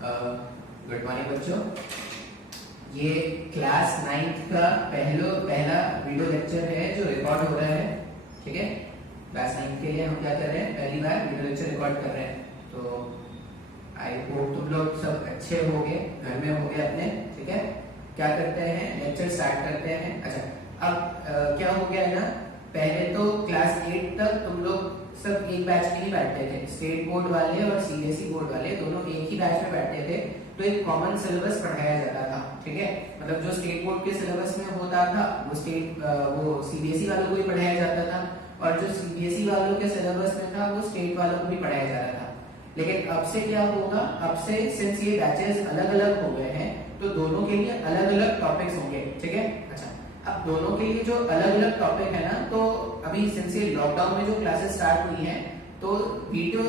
Good morning बच्चों। ये class 9th का पहला वीडियो लेक्चर है जो रिकॉर्ड हो रहा है। ठीक है, क्लास 9th के लिए हम क्या कर रहे हैं, पहली बार वीडियो लेक्चर रिकॉर्ड कर रहे हैं। तो आई होप तुम लोग सब अच्छे होंगे, घर में होंगे अपने। ठीक है, क्या करते हैं, लेक्चर स्टार्ट करते हैं। अच्छा, अब क्या हो गया है ना, पहले तो क्लास 8 तक तुम लोग सब एक बैच में ही बैठते थे। स्टेट बोर्ड वाले और सीबीएसई बोर्ड वाले दोनों एक ही बैच में बैठते थे, तो एक कॉमन सिलेबस पढ़ाया जाता था। ठीक है, मतलब जो स्टेट बोर्ड के सिलेबस में होता था वो सीबीएसई वालों को भी पढ़ाया जाता था, और जो सीबीएसई वालों के सिलेबस में था वो स्टेट वालों को भी पढ़ाया जाता था। लेकिन अब से क्या होगा, अब से सिंस ये बैचेस अलग अलग हो गए हैं तो दोनों के लिए अलग अलग टॉपिक्स होंगे। ठीक है, अच्छा, अब दोनों के लिए जो अलग अलग टॉपिक है ना, तो अभी सिंस ये लॉकडाउन में जो क्लासेस स्टार्ट हुई हैं, तो वीडियो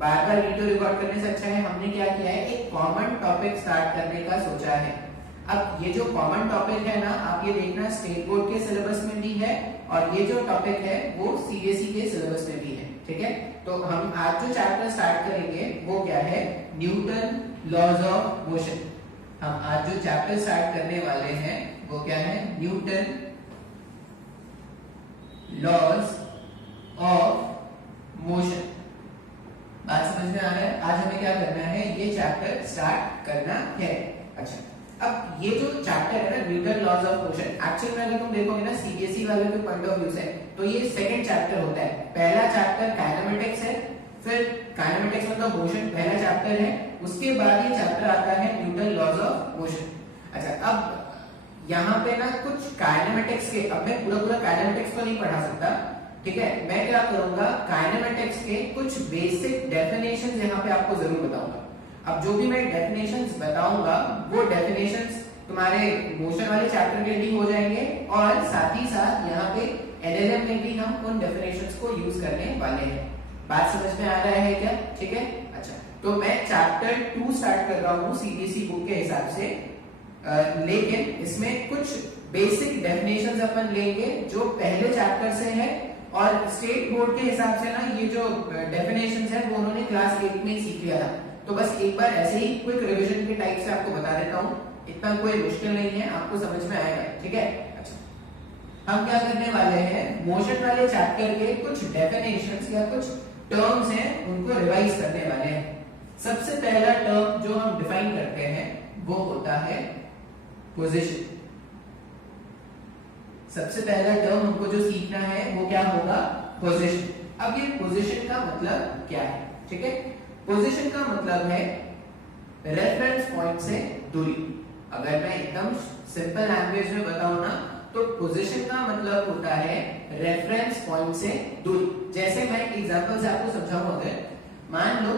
बार बार वीडियो रिकॉर्ड करने से अच्छा है हमने क्या किया है, एक कॉमन टॉपिक स्टार्ट करने का सोचा है। अब ये जो कॉमन टॉपिक है ना, आप ये देखना स्टेट बोर्ड के सिलेबस में भी है, और ये जो टॉपिक है वो सीबीएसई के सिलेबस में भी है। ठीक है, तो हम आज जो चैप्टर स्टार्ट करेंगे वो क्या है, न्यूटन लॉज ऑफ मोशन। हम आज जो चैप्टर स्टार्ट करने वाले हैं वो क्या है, न्यूटन लॉज ऑफ मोशन। बात समझ में आ रहा है? आज हमें क्या करना है, ये चैप्टर स्टार्ट करना है। अच्छा, अब ये जो चैप्टर है ना, Newton laws of motion, actually में अगर तुम देखोगे ना सीबीएसई वाले के पॉइंट ऑफ व्यू से, तो ये सेकंड चैप्टर होता है। पहला चैप्टर काइनेमेटिक्स है, फिर काइनेमेटिक्स मतलब मोशन पहला चैप्टर है, उसके बाद ये चैप्टर आता है न्यूटन लॉज ऑफ मोशन। अच्छा, अब यहाँ पे ना कुछ काइनेमेटिक्स के, अब मैं पूरा काइनेमेटिक्स तो नहीं पढ़ा सकता। ठीक है, मैं क्या करूंगा, काइनेमेटिक्स के कुछ बेसिक डेफिनेशंस यहाँ पे आपको जरूर बताऊंगा। अब जो भी मैं डेफिनेशंस बताऊंगा वो डेफिनेशंस तुम्हारे मोशन वाले चैप्टर के लिए हो जाएंगे, और साथ ही साथ यहाँ पे एलएलएम में भी हम उन डेफिनेशंस को यूज करने वाले हैं। बात समझ में आ रहा है क्या? ठीक है, अच्छा, तो मैं चैप्टर 2 स्टार्ट कर रहा हूँ सीबीएसई बुक के हिसाब से, लेकिन इसमें कुछ बेसिक डेफिनेशंस अपन लेंगे जो पहले चैप्टर से है, और स्टेट बोर्ड के हिसाब से ना ये जो डेफिनेशंस है वो उन्होंने क्लास 8 में ही सीख लिया था। तो बस एक बार ऐसे ही क्विक रिवीजन के टाइप से आपको बता देता हूँ, इतना कोई मुश्किल नहीं है, आपको समझ में आएगा। ठीक है, अच्छा, हम क्या करने वाले हैं, मोशन वाले चैप्टर के कुछ डेफिनेशंस या कुछ टर्म्स हैं उनको रिवाइज करने वाले हैं। सबसे पहला टर्म जो हम डिफाइन करते हैं वो होता है पोजीशन। सबसे पहला टर्म हमको जो सीखना है वो क्या होगा, पोजीशन। अब ये पोजीशन का मतलब क्या है? ठीक है, पोजीशन का मतलब है रेफरेंस पॉइंट से दूरी। अगर मैं एकदम सिंपल लैंग्वेज में बताऊं ना, तो पोजीशन का मतलब होता है रेफरेंस पॉइंट से दूरी। जैसे मैं एक एग्जांपल से आपको समझाऊं, अगर मान लो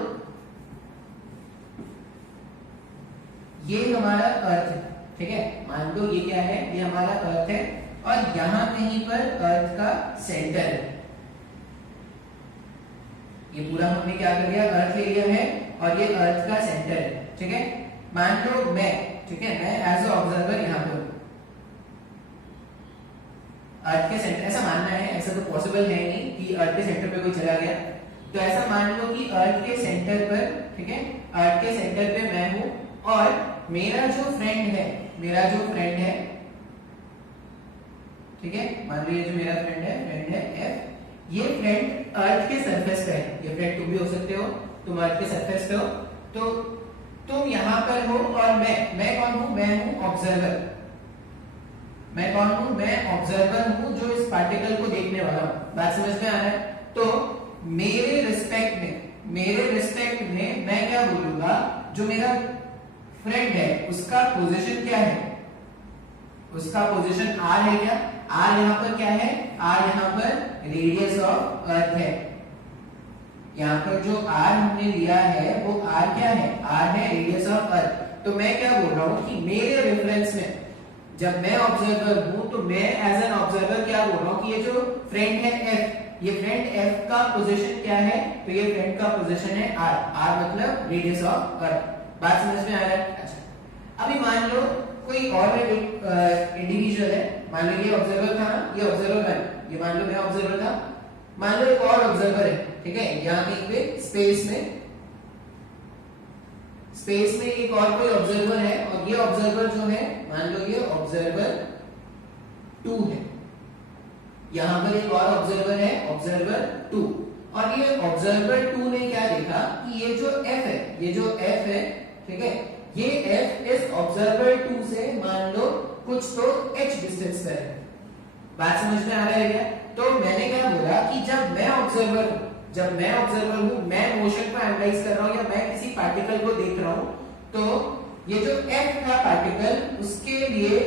ये हमारा अर्थ है। ठीक है, मान लो ये क्या है, ये हमारा अर्थ है, और यहां कहीं पर अर्थ का सेंटर है। ये पूरा हमने क्या कर लिया, अर्थ ले लिया है, और ये अर्थ का सेंटर है। ठीक है, मान लो मैं, ठीक है, मैं एज अ ऑब्जर्वर यहां पे अर्थ के सेंटर, ऐसा मानना है, ऐसा तो पॉसिबल है नहीं कि अर्थ के सेंटर पे कोई चला गया, तो ऐसा मान लो कि अर्थ के सेंटर पर, ठीक है, अर्थ के सेंटर पे मैं हूं, और मेरा जो फ्रेंड है, ठीक है, मान लो ये जो मेरा फ्रेंड है एफ, ये फ्रेंड अर्थ के सरफेस पे है। ये फ्रेंड तुम भी हो सकते हो, तुम अर्थ के सरफेस पे हो, तो तुम यहां पर हो, और मैं कौन हूं, मैं हूं ऑब्जर्वर। मैं कौन हूं, मैं ऑब्जर्वर हूं जो इस पार्टिकल को देखने वाला हूं। बात समझ में आ रहा है? तो मेरे रिस्पेक्ट में मैं क्या बोलूंगा, जो मेरा फ्रेंड है उसका पोजीशन क्या है, उसका पोजीशन आर है क्या, आर यहाँ पर क्या है, आर यहाँ पर रेडियस ऑफ अर्थ है। यहाँ पर जो आर हमने लिया है वो आर क्या है, आर है रेडियस ऑफ अर्थ। तो मैं क्या बोल रहा हूँ कि मेरे रेफरेंस में जब मैं ऑब्जर्वर हूं, तो मैं एज एन ऑब्जर्वर क्या बोल रहा हूँ कि ये जो फ्रेंड है एफ, ये फ्रेंड एफ का पोजीशन क्या है, तो ये फ्रेंड का पोजीशन है आर। आर मतलब रेडियस ऑफ अर्थ। बात समझ में आ रहा है? अच्छा, अभी मान लो कोई और इंडिविजुअल है, मान लो ये ऑब्जर्वर था, ये ऑब्जर्वर है, ये मान लो मैं ऑब्जर्वर था, मान लो एक और ऑब्जर्वर है। ठीक है, यहाँ कहीं पे स्पेस स्पेस में एक और कोई ऑब्जर्वर है और ये ऑब्जर्वर जो है मान लो ये ऑब्जर्वर 2 है, यहां पर एक और ऑब्जर्वर है ऑब्जर्वर 2, और ये ऑब्जर्वर 2 ने क्या देखा कि ये जो f है, ये जो f है, ठीक है, ये f इस ऑब्जर्वर 2 से मान लो कुछ तो h डिस्टेंस पर है। बात समझ में आ रहा है क्या? तो मैंने क्या बोला कि जब मैं ऑब्जर्वर हूं, मैं मोशन को एनालाइज कर रहा हूं या मैं किसी पार्टिकल को देख रहा हूं, तो ये जो f था पार्टिकल, उसके लिए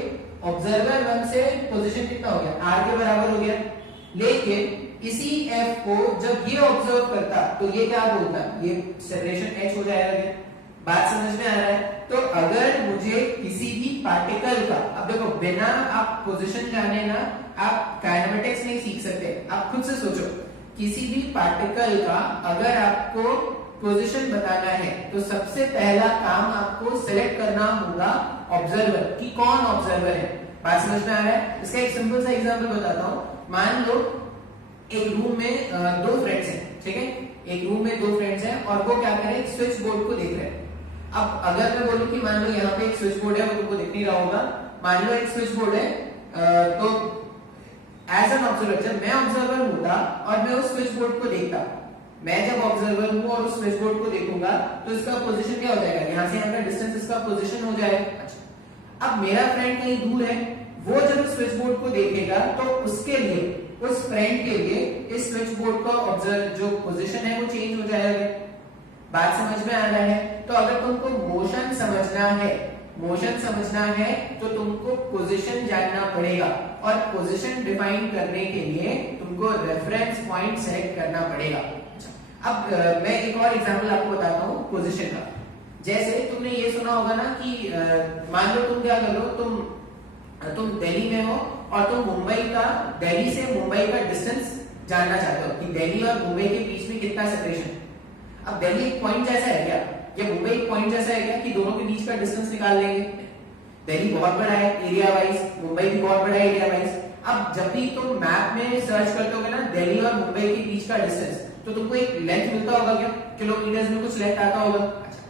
ऑब्जर्वर 1 से पोजीशन कितना हो गया, r के बराबर हो गया। लेकिन इसी f को जब ये ऑब्जर्व करता तो ये क्या बोलता, ये सेपरेशन h हो जाएगा। बात समझ में आ रहा है? तो अगर मुझे किसी भी पार्टिकल का, अब देखो बिना आप पोजीशन जाने ना आप काइनेमेटिक्स नहीं सीख सकते, आप खुद से सोचो, किसी भी पार्टिकल का अगर आपको पोजीशन बताना है तो सबसे पहला काम आपको सिलेक्ट करना होगा ऑब्जर्वर कि कौन ऑब्जर्वर है। बात समझ में आ रहा है? इसका एक सिंपल सा एग्जांपल बताता हूं। मान लो एक रूम में दो फ्रेंड्स हैं, ठीक है, एक रूम में दो फ्रेंड्स हैं और वो क्या करें, एक स्विच बोर्ड को देख रहे हैं। अब अगर मैं बोलूं कि मान लो यहाँ पे एक स्विच बोर्ड है, वो तुमको दिख नहीं रहा होगा, मान लो एक स्विच बोर्ड है, तो एज एन ऑब्जर्वर जब मैं ऑब्जर्वर होता और मैं उस स्विच बोर्ड को देखता, मैं जब ऑब्जर्वर हूं और उस स्विच बोर्ड को देखूंगा तो इसका पोजीशन क्या हो जाएगा, यहाँ से यहाँ का डिस्टेंस इसका पोजीशन हो जाएगा। अच्छा, अब मेरा फ्रेंड कहीं दूर है, वो जब स्विच बोर्ड को देखेगा तो उसके लिए, उस फ्रेंड के लिए इस स्विच बोर्ड का ऑब्जर्व जो पोजीशन है वो चेंज हो जाएगा। बात समझ में आ रहा है? तो अगर तुमको मोशन समझना है तो तुमको पोजीशन जानना पड़ेगा, और पोजीशन डिफाइन करने के लिए तुमको रेफरेंस पॉइंट सेलेक्ट करना पड़ेगा। अब मैं एक और एग्जांपल आपको बताता हूँ पोजीशन का। जैसे तुमने ये सुना होगा ना कि मान लो तुम क्या कर लो, तुम दिल्ली में हो और तुम दिल्ली से मुंबई का डिस्टेंस जानना चाहते हो कि दिल्ली और मुंबई के बीच में कितना सेपरेशन। अब दिल्ली एक पॉइंट जैसा है क्या, या मुंबई एक पॉइंट जैसा है क्या कि दोनों के बीच का डिस्टेंस निकाल लेंगे? दिल्ली बहुत बड़ा है एरिया वाइज, मुंबई भी बहुत बड़ा है एरिया वाइज। अब जब भी तुम मैप में सर्च करते होगे ना दिल्ली और मुंबई के बीच का डिस्टेंस, तो तुमको एक लेंथ मिलता होगा क्या, किलोमीटर्स में कुछ लेंथ आता होगा। अच्छा,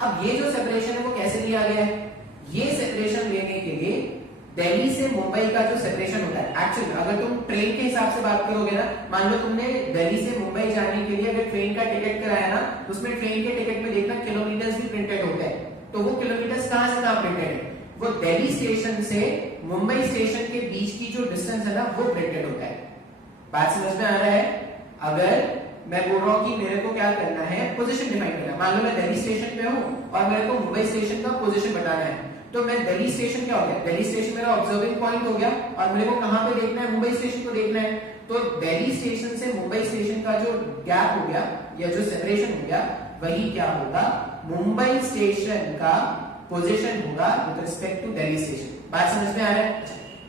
अब ये जो सेपरेशन है वो कैसे लिया गया है? ये सेपरेशन लेने के लिए दिल्ली से मुंबई का जो सेपरेशन होता है, एक्चुअली अगर तुम ट्रेन के हिसाब से बात करोगे ना, मान लो तुमने दिल्ली से मुंबई जाने के लिए अगर ट्रेन का टिकट कराया ना, उसमें ट्रेन के टिकट में देखना किलोमीटर्स भी प्रिंटेड होते हैं। तो वो किलोमीटर्स कहां से कहां प्रिंटेड है? वो दिल्ली स्टेशन से मुंबई स्टेशन के बीच की जो डिस्टेंस है ना वो प्रिंटेड होता है। बात समझ में आ रहा है? अगर मैं बोल रहा हूं कि मेरे को क्या करना है, पोजीशन डिफाइन करना, मान लो मैं दिल्ली स्टेशन पे हूं और मेरे को मुंबई स्टेशन का पोजीशन बताना है, तो मैं दिल्ली स्टेशन क्या हो गया, दिल्ली स्टेशन मेरा ऑब्जर्विंग पॉइंट हो गया और मेरे को कहां पे देखना है, मुंबई स्टेशन को देखना है। तो दिल्ली स्टेशन से मुंबई स्टेशन का जो गैप हो गया या जो सेपरेशन हो गया, वही क्या होगा, मुंबई स्टेशन का पोजीशन होगा with respect to Delhi station. बात समझ में आ रहा है?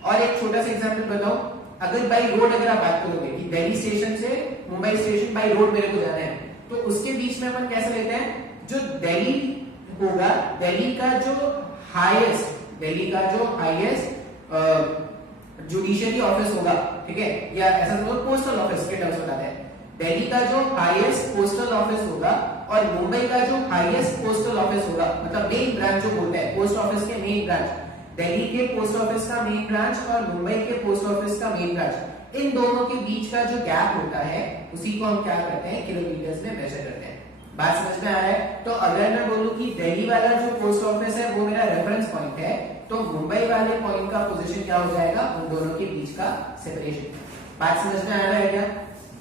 और एक छोटा सा एग्जांपल बताओ, अगर बाई रोड अगर आप बात करोगे कि दिल्ली स्टेशन से मुंबई स्टेशन बाई रोड मेरे को जाना है, तो उसके बीच में अपन कैसे लेते हैं, जो दिल्ली होगा, दिल्ली का जो हाईएस्ट जुडिशियरी ऑफिस होगा, ठीक है, या ऐसा समझो पोस्टल ऑफिस के टर्म्स बताते हैं, दिल्ली का जो हाईएस्ट पोस्टल ऑफिस होगा और मुंबई का जो हाईएस्ट पोस्टल ऑफिस होगा, मतलब मेन ब्रांच जो बोलते हैं, पोस्ट ऑफिस के मेन ब्रांच, दिल्ली के पोस्ट ऑफिस का मेन ब्रांच और मुंबई के पोस्ट ऑफिस का मेन ब्रांच, इन दोनों के बीच का जो गैप होता है उसी को हम क्या करते हैं, किलोमीटर्स में मेजर करते हैं। बात समझ में आ रहा है? तो अगर मैं बोलूं कि दिल्ली वाला जो पोस्ट ऑफिस है वो मेरा रेफरेंस पॉइंट है, तो मुंबई वाले पॉइंट का पोजीशन क्या हो जाएगा, उन दोनों के बीच का सेपरेशन। बात समझ में आ रहा है क्या?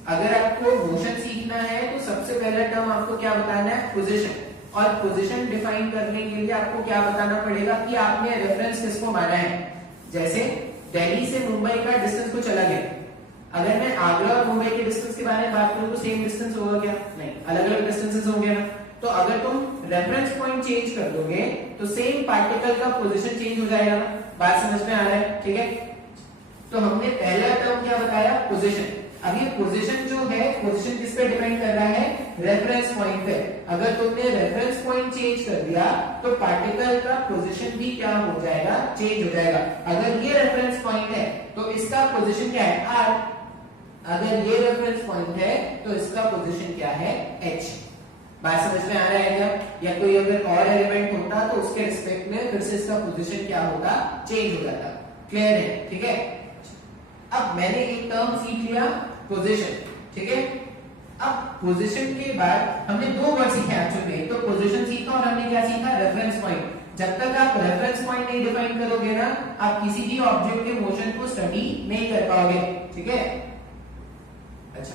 अगर आपको मोशन सीखना है तो सबसे पहला टर्म आपको क्या बताना है, पोजीशन, और पोजीशन डिफाइन करने के लिए आपको क्या बताना पड़ेगा कि आपने रेफरेंस किसको माना है। जैसे दिल्ली से मुंबई का डिस्टेंस कुछ अलग है, अगर मैं आगरा और मुंबई के डिस्टेंस के बारे में बात करूं तो सेम डिस्टेंस होगा क्या, नहीं, अलग अलग डिस्टेंसेस होंगे ना। तो अगर तुम रेफरेंस पॉइंट चेंज कर दोगे तो सेम पार्टिकल का पोजीशन चेंज हो जाएगा ना। बात समझ में आ रहा है? ठीक है, तो हमने पहला टर्म क्या बताया, पोजीशन। अब ये पोजीशन जो है, पोजीशन किस पे डिपेंड कर रहा है, रेफरेंस पॉइंट पे। अगर तुमने रेफरेंस पॉइंट चेंज कर दिया तो पार्टिकल का पोजीशन भी क्या हो जाएगा, चेंज हो जाएगा। अगर ये रेफरेंस पॉइंट है तो इसका पोजीशन क्या है, r, अगर ये रेफरेंस पॉइंट है तो इसका पोजीशन क्या है, h। बात समझ में आ रहा है क्या? या कोई अगर और एलिमेंट होता तो उसके रिस्पेक्ट में फिर से इसका पोजीशन क्या होता, चेंज हो जाता। क्लियर है? ठीक है। अब मैंने एक टर्म सीख लिया पोजीशन, ठीक है। अब पोजीशन के बाद हमने दो वर्ड सीखे एक्चुअली में, तो पोजीशन सीखा और हमने क्या सीखा, रेफरेंस पॉइंट। जब तक आप रेफरेंस पॉइंट नहीं डिफाइन करोगे ना, आप किसी भी ऑब्जेक्ट के मोशन को स्टडी नहीं कर पाओगे, ठीक है। अच्छा,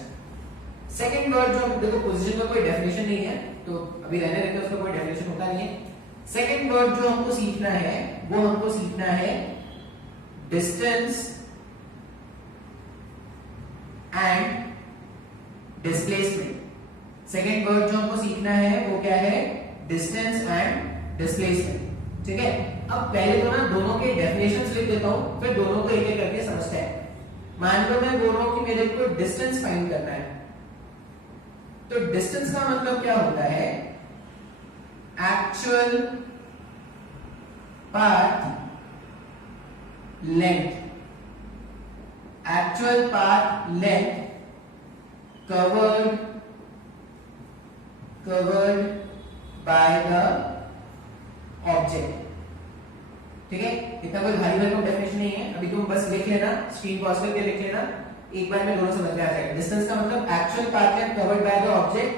सेकंड वर्ड जो, देखो पोजीशन का कोई डेफिनेशन नहीं है तो अभी रहने देते, उसका कोई डेफिनेशन होता नहीं है। सेकंड वर्ड जो हमको सीखना है वो हमको सीखना है distance and displacement. Second word जो हमको सीखना है वो क्या है, डिस्टेंस एंड डिस्प्लेसमेंट, ठीक है। अब पहले तो ना दोनों के डेफिनेशंस लिख देता हूं, फिर दोनों को एक एक करके समझते हैं। मान लो मैं बोल रहा हूं कि मेरे को डिस्टेंस फाइंड करना है, तो डिस्टेंस का मतलब क्या होता है, actual path length, actual path length covered by the object, ठीक है। इतना कोई भारी भरकम डेफिनेशन नहीं है, अभी तुम बस लिख लेना, स्क्रीन पॉज करके लिख लेना, एक बार में दोनों समझ में आ जाएगा। डिस्टेंस का मतलब actual path length covered by the object,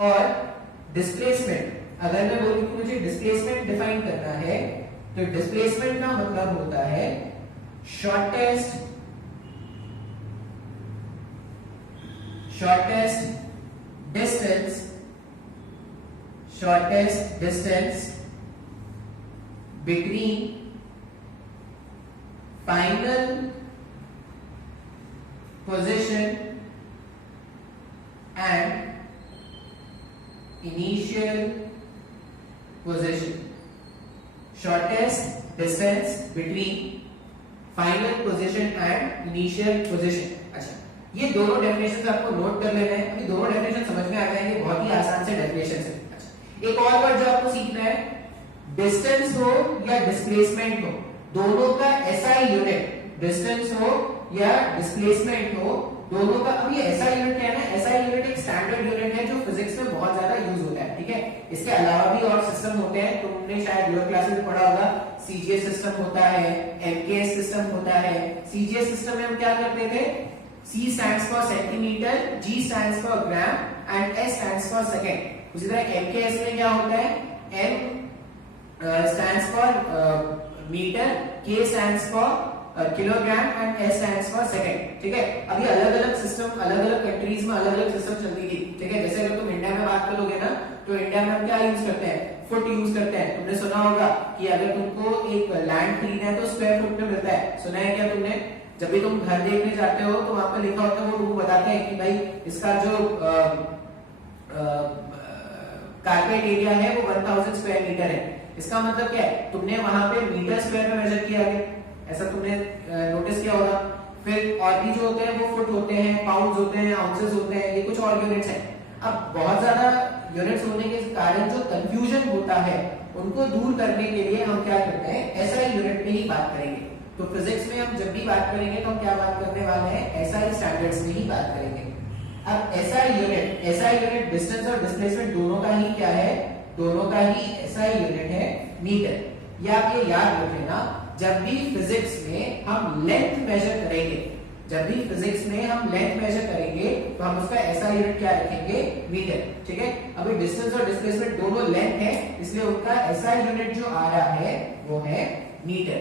और डिस्प्लेसमेंट, अगर मैं बोलूं कि मुझे डिस्प्लेसमेंट डिफाइन करना है तो डिस्प्लेसमेंट का मतलब होता है shortest distance between final position and initial position, shortest distance between final position and initial position। अच्छा, ये दोनों डेफिनेशंस आपको नोट कर लेना है, अभी दोनों डेफिनेशन समझ में आ जाएंगे, बहुत ही आसान से डेफिनेशंस है। अच्छा, एक और वर्ड जो आपको सीखना है, डिस्टेंस हो या डिस्प्लेसमेंट हो, दोनों का एसआई यूनिट, डिस्टेंस हो या डिस्प्लेसमेंट हो, दोनों का, अब ये एसआई यूनिट क्या है, एसआई यूनिट एक स्टैंडर्ड यूनिट है जो फिजिक्स में बहुत ज्यादा यूज होता है, ठीक है। इसके अलावा भी और सिस्टम होते हैं, तुमने शायद लोअर क्लासेस में पढ़ा होगा, सीजीएस सिस्टम होता है, एमकेएस सिस्टम होता है। सीजीएस सिस्टम में हम क्या करते थे, C stands for centimeter, G stands for gram and S stands for second। उसी तरह MKS में क्या होता है, M stands for meter, K stands for kilogram and S stands for second, ठीक है। अभी अलग-अलग सिस्टम, अलग-अलग कंट्रीज में अलग-अलग सिस्टम चलती थी, ठीक है। जैसे अगर तुम इंडिया में बात करोगे ना, तो इंडिया में हम क्या यूज करते हैं, फुट यूज करते हैं। तुमने सुना होगा कि अगर तुमको एक लैंड खरीदना है तो स्क्वायर फुट में मिलता है, सुना है क्या तुमने? जब भी तुम घर देखने जाते हो तो वहां पे लिखा होता है, वो तुमको बताते हैं कि भाई इसका जो कारपेट एरिया है वो 1000 स्क्वायर मीटर है। इसका मतलब क्या है, तुमने वहां पे मीटर स्क्वायर में मेजर किया है, ऐसा तुमने नोटिस किया होगा। फिर और भी जो होते हैं वो फुट होते हैं, पाउंड्स होते हैं, आउंसेस होते हैं, ये कुछ और यूनिट्स हैं। अब बहुत ज्यादा यूनिट्स होने के कारण जो कंफ्यूजन होता है उनको दूर करने के लिए हम क्या करते हैं, एसआई यूनिट में ही बात करेंगे। तो फिजिक्स में हम जब भी बात करेंगे तो हम क्या बात करने वाले हैं, एसआई स्टैंडर्ड्स में ही बात करेंगे। अब एसआई यूनिट डिस्टेंस और डिस्प्लेसमेंट दोनों का ही क्या है, दोनों का ही एसआई यूनिट है मीटर। या आप ये याद रख लेना, जब भी फिजिक्स में हम लेंथ मेजर करेंगे, जब भी फिजिक्स में हम लेंथ मेजर करेंगे तो हम उसका एसआई यूनिट क्या रखेंगे, मीटर, ठीक है। अभी डिस्टेंस और डिस्प्लेसमेंट दोनों लेंथ है, इसलिए उनका एसआई यूनिट जो आ रहा है वो है मीटर।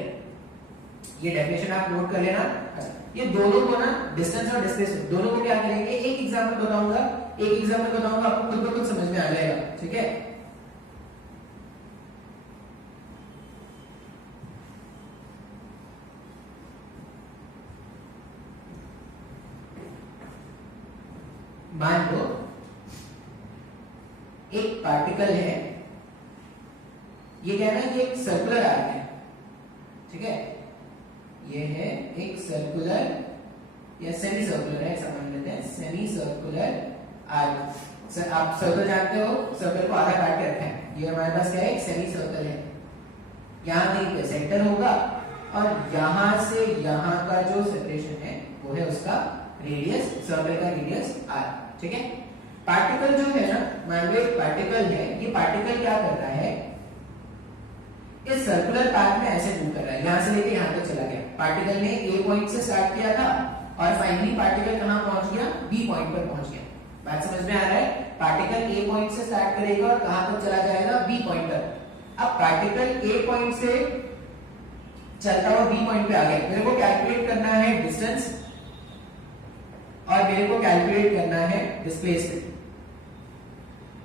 ये डेफिनेशन आप नोट कर लेना। अच्छा, ये दोनों को ना, डिस्टेंस और डिस्प्लेसमेंट दोनों को क्या करेंगे, एक एग्जांपल बताऊंगा, आपको खुद ब खुद समझ में आ जाएगा, ठीक है। मान लो एक पार्टिकल है, ये कहना है कि एक सर्कुलर आर्क है, ठीक है। ये है एक सर्कुलर या सेमी सर्कुलर है, ऐसा मान लेते हैं, सेमी सर्कुलर आर्क। सर आप सर्कल जानते हो, सर्कल को आधा काट के रखा है, ये हमारे पास क्या है, एक सेमी सर्कल है। यहाँ कहीं पे सेंटर होगा और यहां से यहां का जो सेपरेशन है वो है उसका रेडियस, सर्कल का रेडियस r, ठीक है। पार्टिकल जो है ना, मान लो एक पार्टिकल है, ये पार्टिकल क्या कर रहा है, इस सर्कुलर पाथ में ऐसे मूव कर रहा है, यहां से लेके यहां तक चला गया। पार्टिकल ने ए पॉइंट से स्टार्ट किया था और फाइनली पार्टिकल कहां पहुंच गया, बी पॉइंट पर पहुंच गया। बात समझ में आ रहा है? पार्टिकल ए पॉइंट से स्टार्ट करेगा और कहां तक चला जाएगा, बी पॉइंट तक। अब पार्टिकल ए पॉइंट से चलता हुआ बी पॉइंट पे आ गया, मेरे को कैलकुलेट करना है डिस्टेंस और मेरे को कैलकुलेट करना है डिस्प्लेसमेंट।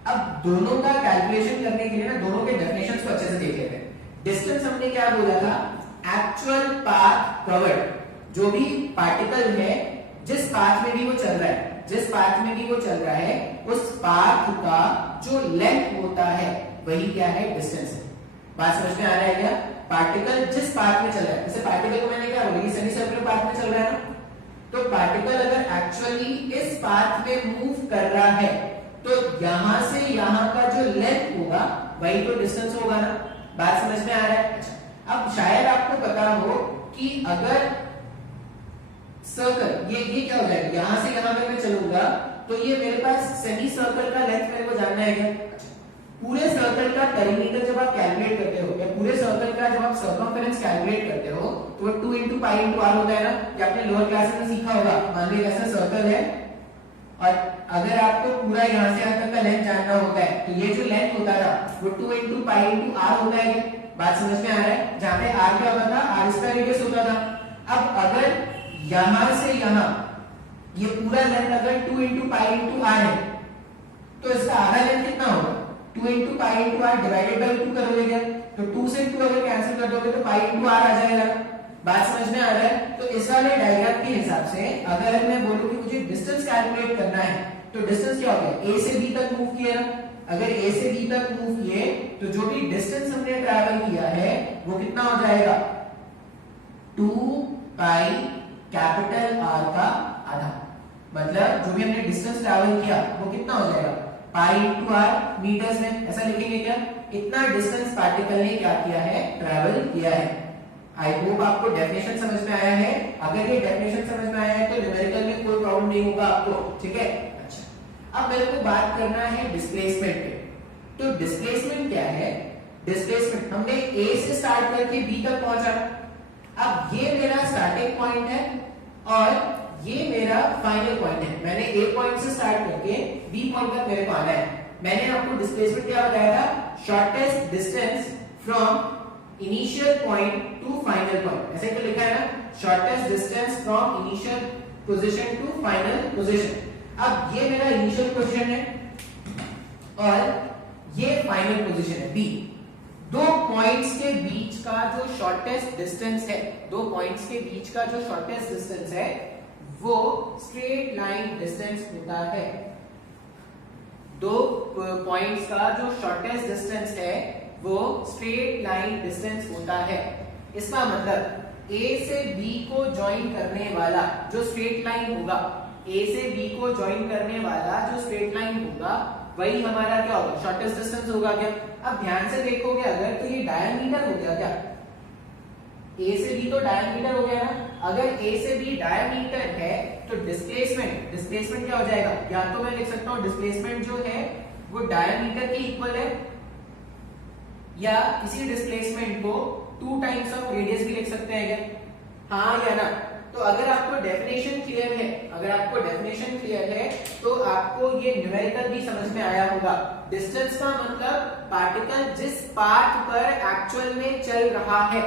अब दोनों का कैलकुलेशन करने के लिए ना दोनों के डेफिनेशंस को अच्छे से देख लेते हैं। डिस्टेंस हमने क्या बोला था, एक्चुअल पाथ कवर्ड, जो भी पार्टिकल है जिस पाथ में भी वो चल रहा है, जिस पाथ में भी वो चल रहा है उस पाथ का जो लेंथ होता है वही क्या है, डिस्टेंस है। बात समझ में आ रहा है क्या? पार्टिकल जिस पाथ में चल रहा है, जैसे पार्टिकल को मैंने क्या बोला, सेमी सर्कुलर पाथ में चल रहा है ना, तो पार्टिकल अगर एक्चुअली इस पाथ में मूव कर रहा है तो यहां से यहां का जो लेंथ होगा वही तो डिस्टेंस होगा ना। बात समझ में आ रहा है? अच्छा, अब शायद आपको पता हो कि अगर सर्कल ये क्या हो जाएगा, यहां से यहां पे मैं चलूंगा तो ये मेरे पास सेमी सर्कल का लेंथ मेरे को जानना है क्या? पूरे सर्कल का पेरीमीटर जब आप कैलकुलेट करते हो या पूरे सर्कल का जब आप सर्कमफेरेंस कैलकुलेट करते हो तो वो 2 × पाई × r होता है ना, ये आपने लोअर क्लासेस में सीखा होगा। मान लीजिए ऐसा सर्कल है और अगर आपको पूरा यहां से यहां तक का लेंथ जानना होता है तो ये जो लेंथ होता था वो 2 × पाई × r होता है। बात समझ में आ रहा है? जहां पे r क्या होता था, r² रेडियस होता था। अब अगर यहां से यहां ये पूरा लेंथ अगर 2 × पाई × r है तो इसका आधा लेंथ कितना होगा, 2 × पाई × r डिवाइडेड बाय 2 करोगे क्या, तो 2 से 2 अगर कैंसिल कर दोगे तो पाई × r आ जाएगा। बात समझ में आ रहा है? तो इस वाले डायग्राम के हिसाब से अगर मैं बोलूं कि मुझे डिस्टेंस कैलकुलेट करना है तो डिस्टेंस क्या हो गया, a से b तक मूव किया ना, अगर a से b तक मूव किए तो जो भी डिस्टेंस हमने ट्रैवल किया है वो कितना हो जाएगा, 2 पाई कैपिटल R का आधा। मतलब जो भी हमने डिस्टेंस ट्रैवल किया वो कितना हो जाएगा, पाई × r मीटर्स में, ऐसा लिखेंगे क्या, इतना डिस्टेंस पार्टिकल ने क्या किया है, ट्रैवल किया है। आई होप आपको डेफिनेशन समझ में आया है। अगर ये डेफिनेशन समझ में आया है तो न्यूमेरिकल में कोई प्रॉब्लम नहीं होगा आपको, ठीक है। अच्छा, अब मेरे को बात करना है डिस्प्लेसमेंट पे। तो डिस्प्लेसमेंट क्या है, डिस्प्लेसमेंट हमने A से स्टार्ट करके B तक पहुंचा। अब ये मेरा स्टार्टिंग पॉइंट है और ये मेरा फाइनल पॉइंट है। मैंने A पॉइंट से स्टार्ट करके B पॉइंट तक मेरे को आना है। मैंने आपको डिस्प्लेसमेंट क्या बताया था, shortest distance from initial point to final point, ऐसे तो लिखा है ना, shortest distance from initial position to final position. अब ये मेरा इनिशियल पोजीशन है और ये फाइनल पोजीशन है B। दो पॉइंट्स के बीच का जो शॉर्टेस्ट डिस्टेंस है, दो पॉइंट्स के बीच का जो शॉर्टेस्ट डिस्टेंस है वो स्ट्रेट लाइन डिस्टेंस होता है। दो पॉइंट्स का जो शॉर्टेस्ट डिस्टेंस है वो स्ट्रेट लाइन डिस्टेंस होता है। इसका मतलब A से B को ज्वाइन करने वाला जो स्ट्रेट लाइन होगा, A से B को ज्वाइन करने वाला जो स्ट्रेट लाइन होगा वही हमारा क्या होगा, शॉर्टेस्ट डिस्टेंस होगा क्या। अब ध्यान से देखोगे अगर तो ये डायमीटर हो गया क्या, A से B तो डायमीटर हो गया ना। अगर A से B डायमीटर है तो डिस्प्लेसमेंट क्या हो जाएगा, या तो मैं लिख सकता हूं डिस्प्लेसमेंट जो है वो डायमीटर के इक्वल है, या इसी डिस्प्लेसमेंट को 2 टाइम्स ऑफ रेडियस भी लिख सकते हैं क्या, हाँ या ना। तो अगर आपको डेफिनेशन क्लियर है, अगर आपको डेफिनेशन क्लियर है तो आपको ये न्यूमेरिकल भी समझ में आया होगा। डिस्टेंस का मतलब पार्टिकल जिस पाथ पर एक्चुअल में चल रहा है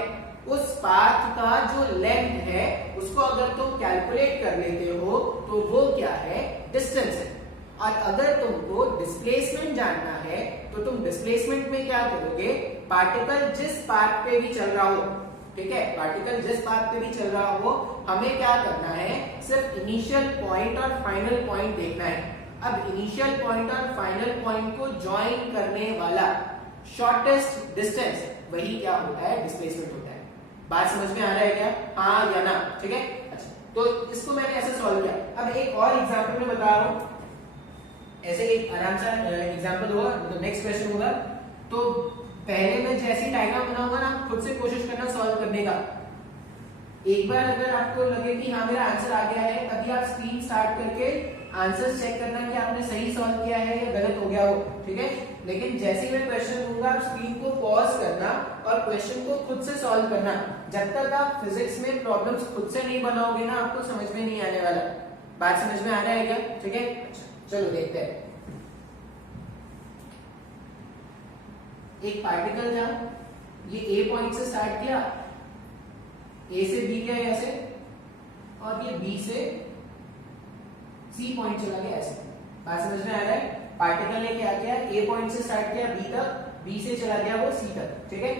उस पाथ का जो लेंथ है उसको अगर तुम कैलकुलेट कर लेते हो तो वो क्या है, डिस्टेंस है। और अगर तुमको डिस्प्लेसमेंट जानना है तो तुम डिस्प्लेसमेंट में क्या करोगे, पार्टिकल जिस पाथ पे भी चल रहा हो, ठीक है, पार्टिकल जिस पाथ पे भी चल रहा हो, हमें क्या करना है, सिर्फ इनिशियल पॉइंट और फाइनल पॉइंट देखना है। अब इनिशियल पॉइंट और फाइनल पॉइंट को ज्वाइन करने वाला शॉर्टेस्ट डिस्टेंस वही क्या होता है, डिस्प्लेसमेंट होता है। बात समझ में आ रहा है क्या, हाँ या ना, ठीक है। अच्छा, तो इसको मैंने ऐसे सॉल्व किया। अब एक और एग्जांपल में बता रहा हूं, ऐसे एक आराम सा एग्जांपल होगा, मतलब नेक्स्ट क्वेश्चन होगा। तो पहले मैं जैसी डायग्राम बनाऊंगा ना, खुद से कोशिश करना सॉल्व करने का। एक बार अगर आपको लगे कि हाँ मेरा आंसर आ गया है, तभी आप स्क्रीन स्टार्ट करके आंसर चेक करना कि आपने सही सॉल्व किया है या गलत हो गया हो, ठीक है। लेकिन जैसे ही मैं क्वेश्चन दूंगा आप स्क्रीन को पॉज करना और क्वेश्चन को खुद से सॉल्व करना। जब तक आप फिजिक्स में प्रॉब्लम्स खुद से नहीं बनाओगे ना आपको समझ में नहीं आने वाला। बात समझ में आ रहा है क्या? ठीक है, चलो देखते हैं। एक पार्टिकल था, ये ए पॉइंट से स्टार्ट किया, ए से बी गया ऐसे, और ये बी से सी पॉइंट चला गया ऐसे। बात समझ में आ रहा है? पार्टिकल ने क्या किया, ए पॉइंट से स्टार्ट किया बी तक, बी से चला गया वो सी तक, ठीक है।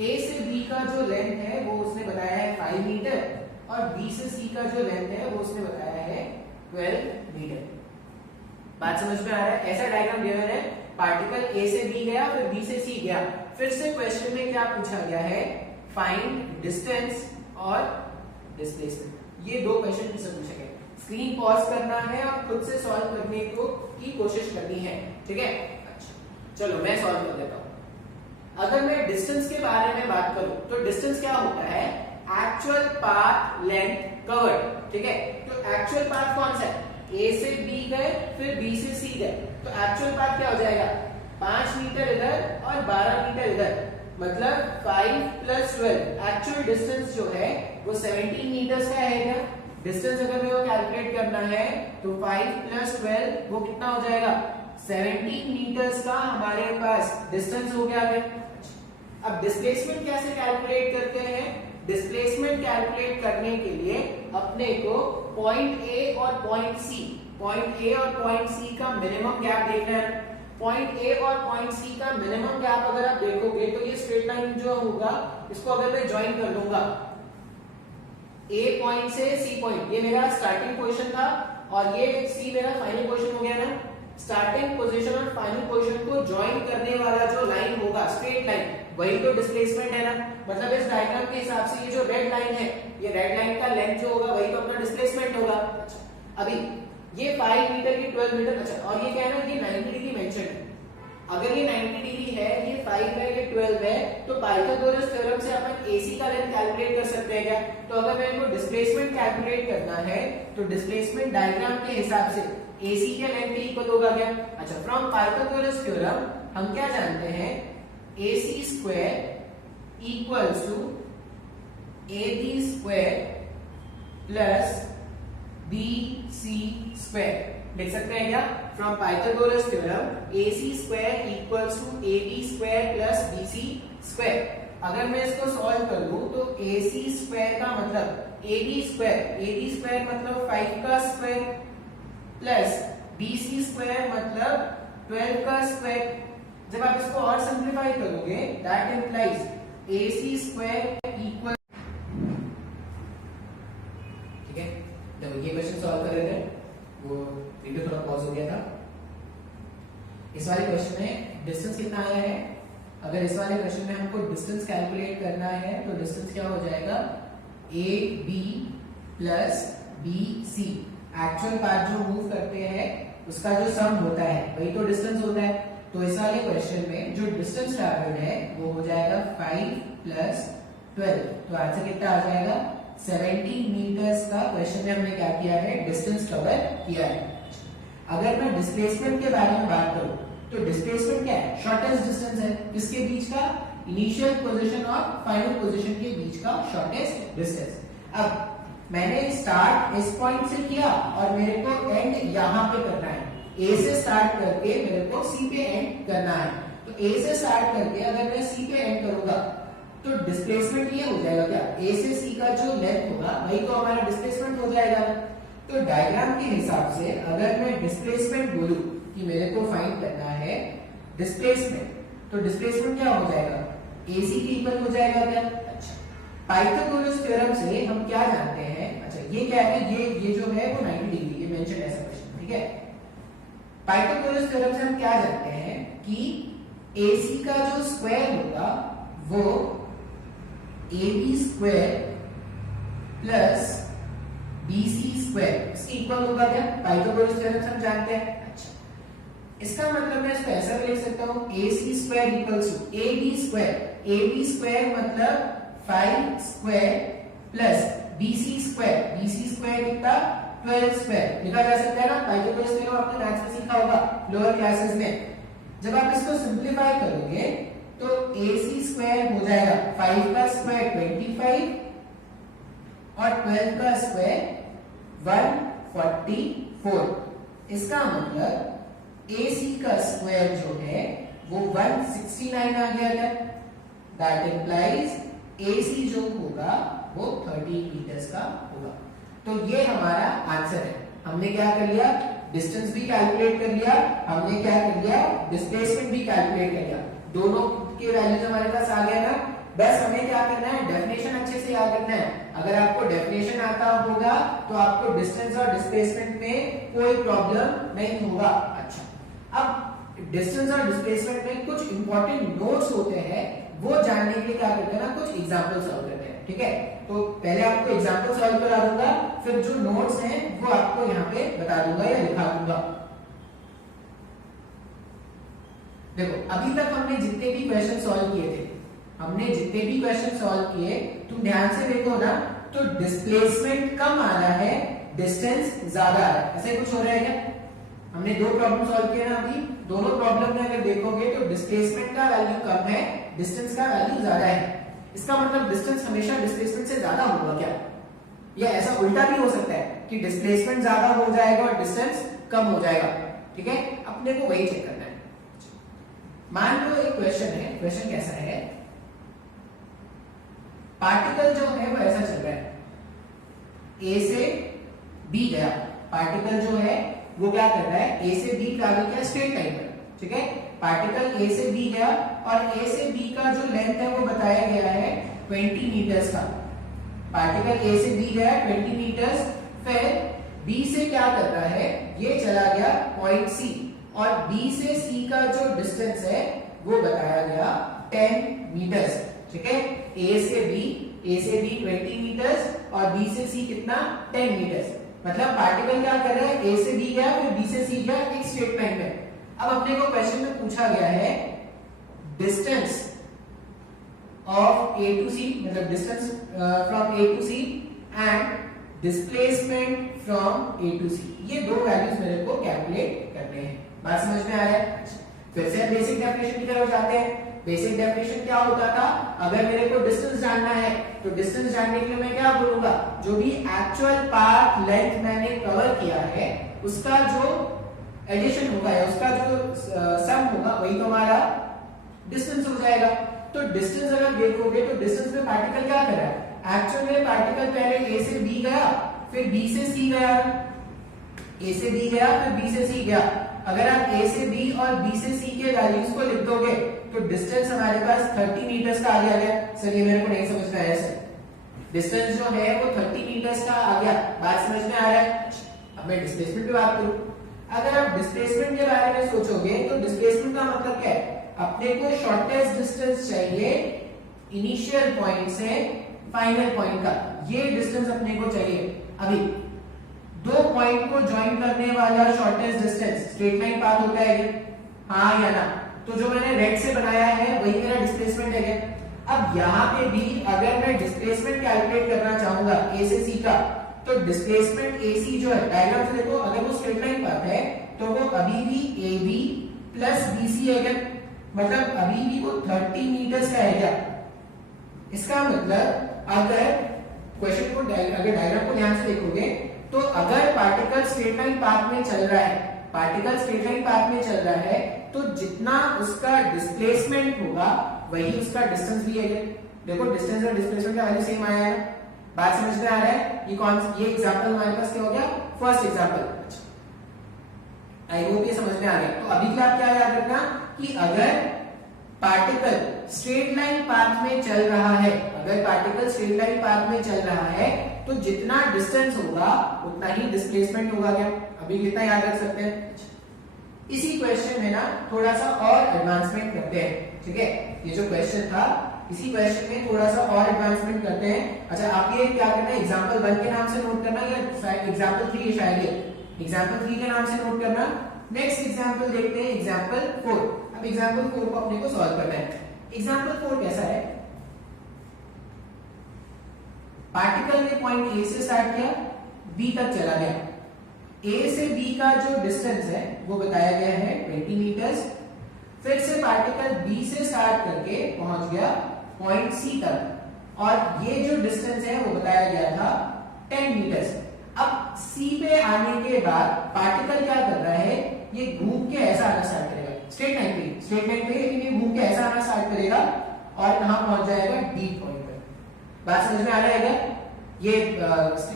ए से बी का जो लेंथ है वो उसने बताया है 5 मीटर, और बी से सी का जो लेंथ है वो उसने बताया है 12 मीटर। बात समझ में आ रहा है? ऐसा डायग्राम गिवन है, पार्टिकल ए से बी गया, फिर बी से सी गया। फिर से क्वेश्चन में क्या पूछा गया है, फाइंड डिस्टेंस और डिस्प्लेसमेंट। ये दो क्वेश्चन से पूछे गए। स्क्रीन पॉज करना है और खुद से सॉल्व करने की कोशिश करनी है, ठीक है। अच्छा, चलो मैं सॉल्व कर देता हूं। अगर मैं डिस्टेंस के बारे में बात करूं तो डिस्टेंस क्या होता है, एक्चुअल पाथ लेंथ कवर्ड, ठीक है। तो एक्चुअल पाथ कौन सा है, ए से बी गए फिर बी से सी गए, तो एक्चुअल पाथ क्या हो जाएगा, 5 मीटर इधर और 12 मीटर इधर, मतलब 5 + 12। एक्चुअल डिस्टेंस जो है वो 17 मीटर्स का है क्या। डिस्टेंस अगर मेरे को कैलकुलेट करना है तो 5 + 12 वो कितना हो जाएगा, 17 मीटर्स का हमारे पास डिस्टेंस हो गया है। अब डिस्प्लेसमेंट कैसे कैलकुलेट करते हैं, डिस्प्लेसमेंट कैलकुलेट करने के लिए अपने को पॉइंट ए और पॉइंट सी का मिनिमम गैप देखना है। पॉइंट ए और पॉइंट सी का मिनिमम गैप अगर आप देखोगे तो ये स्ट्रेट लाइन जो होगा इसको अगर मैं ज्वाइन कर दूंगा, ए पॉइंट से सी पॉइंट, ये मेरा स्टार्टिंग पोजीशन था और ये सी मेरा फाइनल पोजीशन हो गया ना। स्टार्टिंग पोजीशन और फाइनल पोजीशन को ज्वाइन करने वाला जो लाइन होगा, स्ट्रेट लाइन, वही तो डिस्प्लेसमेंट है ना। मतलब इस डायग्राम के हिसाब से ये जो रेड लाइन है, ये रेड लाइन का लेंथ जो होगा वही तो अपना डिस्प्लेसमेंट होगा। अभी ये 5 मीटर की 12 मीटर, अच्छा, और ये क्या है ना, ये 90 डिग्री मेंशन है। अगर ये 90 डिग्री है, ये 5 है, ये 12 है, तो पाइथागोरस थ्योरम से अपन AC का लेंथ कैलकुलेट कर सकते हैं क्या। तो अगर मेरे को डिस्प्लेसमेंट कैलकुलेट करना है तो डिस्प्लेसमेंट डायग्राम के हिसाब से AC के लेंथ के इक्वल होगा क्या। अच्छा, फ्रॉम पाइथागोरस थ्योरम हम क्या जानते हैं, AC² = AB² + BC² लिख सकते हैं क्या। From Pythagoras theorem AC² = AB² + BC²। अगर मैं इसको सॉल्व कर लूं तो AC² का मतलब AB² मतलब 5 का स्क्वायर प्लस BC² मतलब 12 का स्क्वायर। जब आप इसको और सिंप्लीफाई करोगे दैट इंप्लाइज AC² इक्वल, ठीक है। जब ये क्वेश्चन सॉल्व कर रहे थे वो वीडियो थोड़ा पॉज हो गया था। इस वाले क्वेश्चन में डिस्टेंस कितना आया है, अगर इस वाले क्वेश्चन में हमको डिस्टेंस कैलकुलेट करना है तो डिस्टेंस क्या हो जाएगा, AB + BC। एक्चुअल पाथ जो मूव करते हैं उसका जो सम होता है वही तो डिस्टेंस होता है। तो इस वाले क्वेश्चन में जो डिस्टेंस ट्रैवल्ड है वो हो जाएगा 5 + 12, तो आंसर कितना आ जाएगा, 17 मीटर्स का क्वेश्चन में हमने क्या किया है, डिस्टेंस कवर किया है। अगर मैं डिस्प्लेसमेंट के बारे में बात करूं तो डिस्प्लेसमेंट क्या है, शॉर्टेस्ट डिस्टेंस है। किसके बीच का, इनिशियल पोजीशन और फाइनल पोजीशन के बीच का शॉर्टेस्ट डिस्टेंस। अब मैंने स्टार्ट इस पॉइंट से किया और मेरे को एंड यहां पे करना है, ए से स्टार्ट करके मेरे को सी पे एंड करना है। तो ए से स्टार्ट करके अगर मैं सी पे एंड करूंगा तो डिस्प्लेसमेंट ये हो जाएगा क्या, ए से सी का जो लेंथ होगा वही तो हमारा डिस्प्लेसमेंट हो जाएगा। तो डायग्राम के हिसाब से अगर मैं डिस्प्लेसमेंट बोलूं कि मेरे को फाइंड करना है डिस्प्लेसमेंट, तो डिस्प्लेसमेंट क्या हो जाएगा, AC के इक्वल हो जाएगा क्या। अच्छा, पाइथागोरस थ्योरम से हम क्या जानते हैं, अच्छा ये क्या है, ये जो है वो 90 डिग्री, ये मेंशन ऐसा क्वेश्चन, ठीक है। पाइथागोरस थ्योरम से हम क्या जानते हैं कि AC का जो स्क्वायर होगा वो AB² + BC² इसके इक्वल होगा क्या, पाइथागोरस थ्योरम से हम जानते हैं। अच्छा, इसका मतलब मैं इसको ऐसा भी लिख सकता हूं, AC² = AB² मतलब 5² + BC² कितना 12 स्क्वायर लिखा जा सकता है ना। पाइथागोरस थ्योरम आपने मैथ्स में सीखा होगा लोअर क्लासेस में। जब आप इसको सिंपलीफाई करोगे तो AC स्क्वायर हो जाएगा 5 का स्क्वायर 25 और 12 का स्क्वायर 144। इसका मतलब AC का स्क्वायर जो है वो 169 आ गया है। दैट इंप्लाइज AC जो होगा वो 30 मीटर्स का होगा। तो ये हमारा आंसर है। हमने क्या कर लिया, डिस्टेंस भी कैलकुलेट कर लिया, हमने क्या कर लिया, डिस्प्लेसमेंट भी कैलकुलेट कर लिया। दोनों के वैल्यूज हमारे पास आ गया ना। बस हमें क्या करना है, डेफिनेशन अच्छे से याद रखना है। अगर आपको डेफिनेशन आता होगा तो आपको डिस्टेंस और डिस्प्लेसमेंट में कोई प्रॉब्लम नहीं होगा। अच्छा, अब डिस्टेंस और डिस्प्लेसमेंट में कुछ इंपॉर्टेंट नोट्स होते हैं, वो जानने के लिए क्या करते हैं ना, कुछ एग्जांपल सॉल्व करते हैं। ठीक है, तो पहले आपको एग्जांपल सॉल्व करा दूंगा, फिर जो नोट्स हैं वो आपको यहाँ पे बता दूंगा या लिखा दूंगा। देखो, अभी तक हमने जितने भी क्वेश्चन सॉल्व किए थे, तुम ध्यान से देखो ना, तो डिस्प्लेसमेंट कम आ रहा है, डिस्टेंस ज्यादा आ रहा है। ऐसे कुछ हो रहा है क्या? हमने दो प्रॉब्लम सॉल्व किए ना अभी, दोनों प्रॉब्लम में अगर देखोगे तो डिस्प्लेसमेंट का वैल्यू कम है, डिस्टेंस का वैल्यू ज्यादा है। इसका मतलब डिस्टेंस हमेशा डिस्प्लेसमेंट से ज्यादा होगा क्या? या ऐसा उल्टा भी हो सकता है कि डिस्प्लेसमेंट ज्यादा हो जाएगा और डिस्टेंस कम हो जाएगा। ठीक है, अपने को वही चेक करना है। मान लो एक क्वेश्चन है, क्वेश्चन कैसा है, पार्टिकल जो है वो ऐसा चल रहा है, ए से बी गया। पार्टिकल जो है वो क्या कर रहा है, ए से बी ट्रैवल किया स्ट्रेट लाइन पर। ठीक है, पार्टिकल ए से बी गया और ए से बी का जो लेंथ है वो बताया गया है 20 मीटर्स का। पार्टिकल ए से बी गया 20 मीटर्स, फिर बी से क्या कर रहा है, ये चला गया पॉइंट सी, और बी से सी का जो डिस्टेंस है वो बताया गया 10 मीटर्स। ठीक है, ए से बी 20 मीटर्स और बी से सी कितना, 10 मीटर्स। मतलब पार्टिकल क्या कर रहा है, ए से बी गया फिर बी से सी गया एक स्ट्रेट लाइन में। अब अपने को क्वेश्चन में पूछा गया है distance of A to C, मतलब distance from A to C and displacement from A to C. ये दो वैल्यूज मेरे को कैलकुलेट करने हैं। बात समझ में आ रहा है? फिर से बेसिक डेफिनेशन की तरफ जाते हैं। बेसिक डेफिनेशन क्या होता था, अगर मेरे को डिस्टेंस जानना है तो डिस्टेंस जानने के लिए मैं क्या बोलूंगा, जो भी एक्चुअल पाथ लेंथ मैंने कवर किया है उसका जो एडिशन होगा या उसका जो सम होगा वही तो हमारा डिस्टेंस हो जाएगा। तो डिस्टेंस अगर देखोगे तो डिस्टेंस में पार्टिकल क्या कर रहा है, एक्चुअल में पार्टिकल पहले ए से बी गया फिर बी से सी गया, ए से बी गया फिर बी से सी गया। अगर आप ए से बी और बी से सी के वैल्यूज को लिख दोगे तो डिस्टेंस हमारे पास 30 मीटर्स का आ गया। सर ये मेरे को नहीं समझ में आया सर, डिस्टेंस जो है वो 30 मीटर्स का आ गया। बात समझ में आ रहा है? अब मैं डिस्प्लेसमेंट की बात करूं, अगर आप डिस्प्लेसमेंट के बारे में सोचोगे तो डिस्प्लेसमेंट का मतलब क्या है, अपने को शॉर्टेस्ट डिस्टेंस चाहिए इनिशियल पॉइंट से फाइनल पॉइंट का, ये डिस्टेंस अपने को चाहिए। अभी दो पॉइंट को ज्वाइन करने वाला shortest distance straight line path होता है, हाँ या ना? तो जो मैंने रेड से बनाया है वही मेरा डिस्प्लेसमेंट है। अब यहाँ पे भी अगर मैं डिस्प्लेसमेंट कैलकुलेट करना चाहूंगा ए से सी का, तो डिस्प्लेसमेंट AC जो है, डायग्राम से देखो, अगर वो स्ट्रेट लाइन पाथ है तो वो अभी भी AB प्लस BC है, मतलब अभी भी वो 30 मीटर्स का है क्या? इसका मतलब अगर क्वेश्चन को अगर डायग्राम को ध्यान से देखोगे तो अगर पार्टिकल स्ट्रेट लाइन पाथ में चल रहा है, तो जितना उसका डिस्प्लेसमेंट होगा वही उसका डिस्टेंस भी है। देखो डिस्टेंस और डिस्प्लेसमेंट का वैल्यू सेम आया है। बात समझ में आ रहा है? ये एग्जांपल हमारे पास क्या हो गया, फर्स्ट एग्जांपल। आई होप ये समझ में आ गया। तो अभी क्या याद रखना कि अगर पार्टिकल स्ट्रेट लाइन पाथ में चल रहा है, तो जितना डिस्टेंस होगा उतना ही डिस्प्लेसमेंट होगा क्या? अभी कितना याद रख सकते हैं? इसी क्वेश्चन में ना थोड़ा सा और एडवांसमेंट करते हैं। ठीक है, ये जो क्वेश्चन था इसी क्वेश्चन में थोड़ा सा और एडवांसमेंट करते हैं। अच्छा, आप ये क्या करना है, एग्जांपल 1 के नाम से नोट करना या एग्जांपल 3 है, शायद ये एग्जांपल 3 के नाम से नोट करना। नेक्स्ट एग्जांपल देखते हैं, एग्जांपल 4। अब एग्जांपल 4 को अपने को सॉल्व करना है। एग्जांपल 4 कैसा है, पार्टिकल ने पॉइंट ए से स्टार्ट किया, बी तक चला गया। ए से बी का जो डिस्टेंस है वो बताया गया है 20 मीटर्स। फिर से पार्टिकल बी से स्टार्ट करके पहुंच गया पॉइंट सी तक और ये जो डिस्टेंस है वो बताया गया था 10 मीटर्स। अब सी पे आने के बाद पार्टिकल क्या कर रहा है, ये घूम के ऐसा आना स्टार्ट करेगा स्ट्रेट लाइन पे, लेकिन ये घूम के ऐसा आना स्टार्ट करेगा और कहां पहुंच जाएगा, डी पॉइंट पे। बात समझ में आ रहा है क्या? ये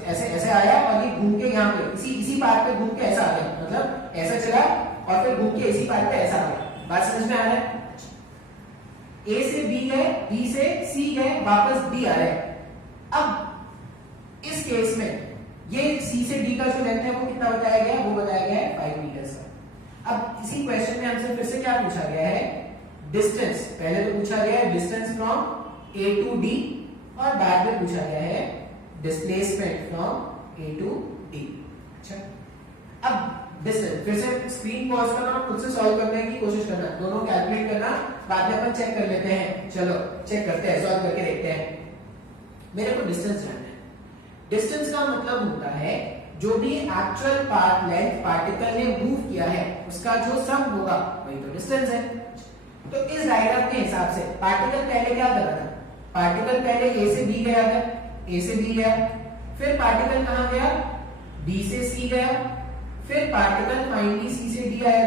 ऐसे ऐसे आया और ये घूम के यहाँ पे इसी पार्ट पे घूम के ऐसा आ गया, मतलब ऐसा चला और फिर घूम के इसी पार्ट पे ऐसा आ गया। बात समझ में आ रहा है? ए से बी गए, बी से सी गए, वापस डी आ रहे हैं। अब इस केस में ये सी से डी का जो लेंथ है वो कितना बताया गया, वो बताया गया है 5 मीटर्स का। अब इसी क्वेश्चन में हमसे फिर से क्या पूछा गया है, डिस्टेंस। पहले तो पूछा गया है distance from A to D और बाद में पूछा गया है displacement from A to D. अच्छा, अब डिस्टेंस फिर से स्क्रीन पॉज करना और खुद से सॉल्व करने की कोशिश करना, दोनों कैलकुलेट करना, बाद में अपन चेक कर लेते हैं। चलो चेक करते हैं, सॉल्व करके देखते हैं। मेरे को डिस्टेंस जानना है। डिस्टेंस का मतलब होता है जो भी एक्चुअल पाथ लेंथ पार्टिकल ने मूव किया है उसका जो सम होगा वही तो डिस्टेंस है। तो इस डायग्राम के हिसाब से पार्टिकल पहले क्या कर रहा था, पार्टिकल पहले ए से बी गया था, ए से बी गया, फिर पार्टिकल कहां गया, बी से सी गया, फिर पार्टिकल फाइनली सी से डी आया।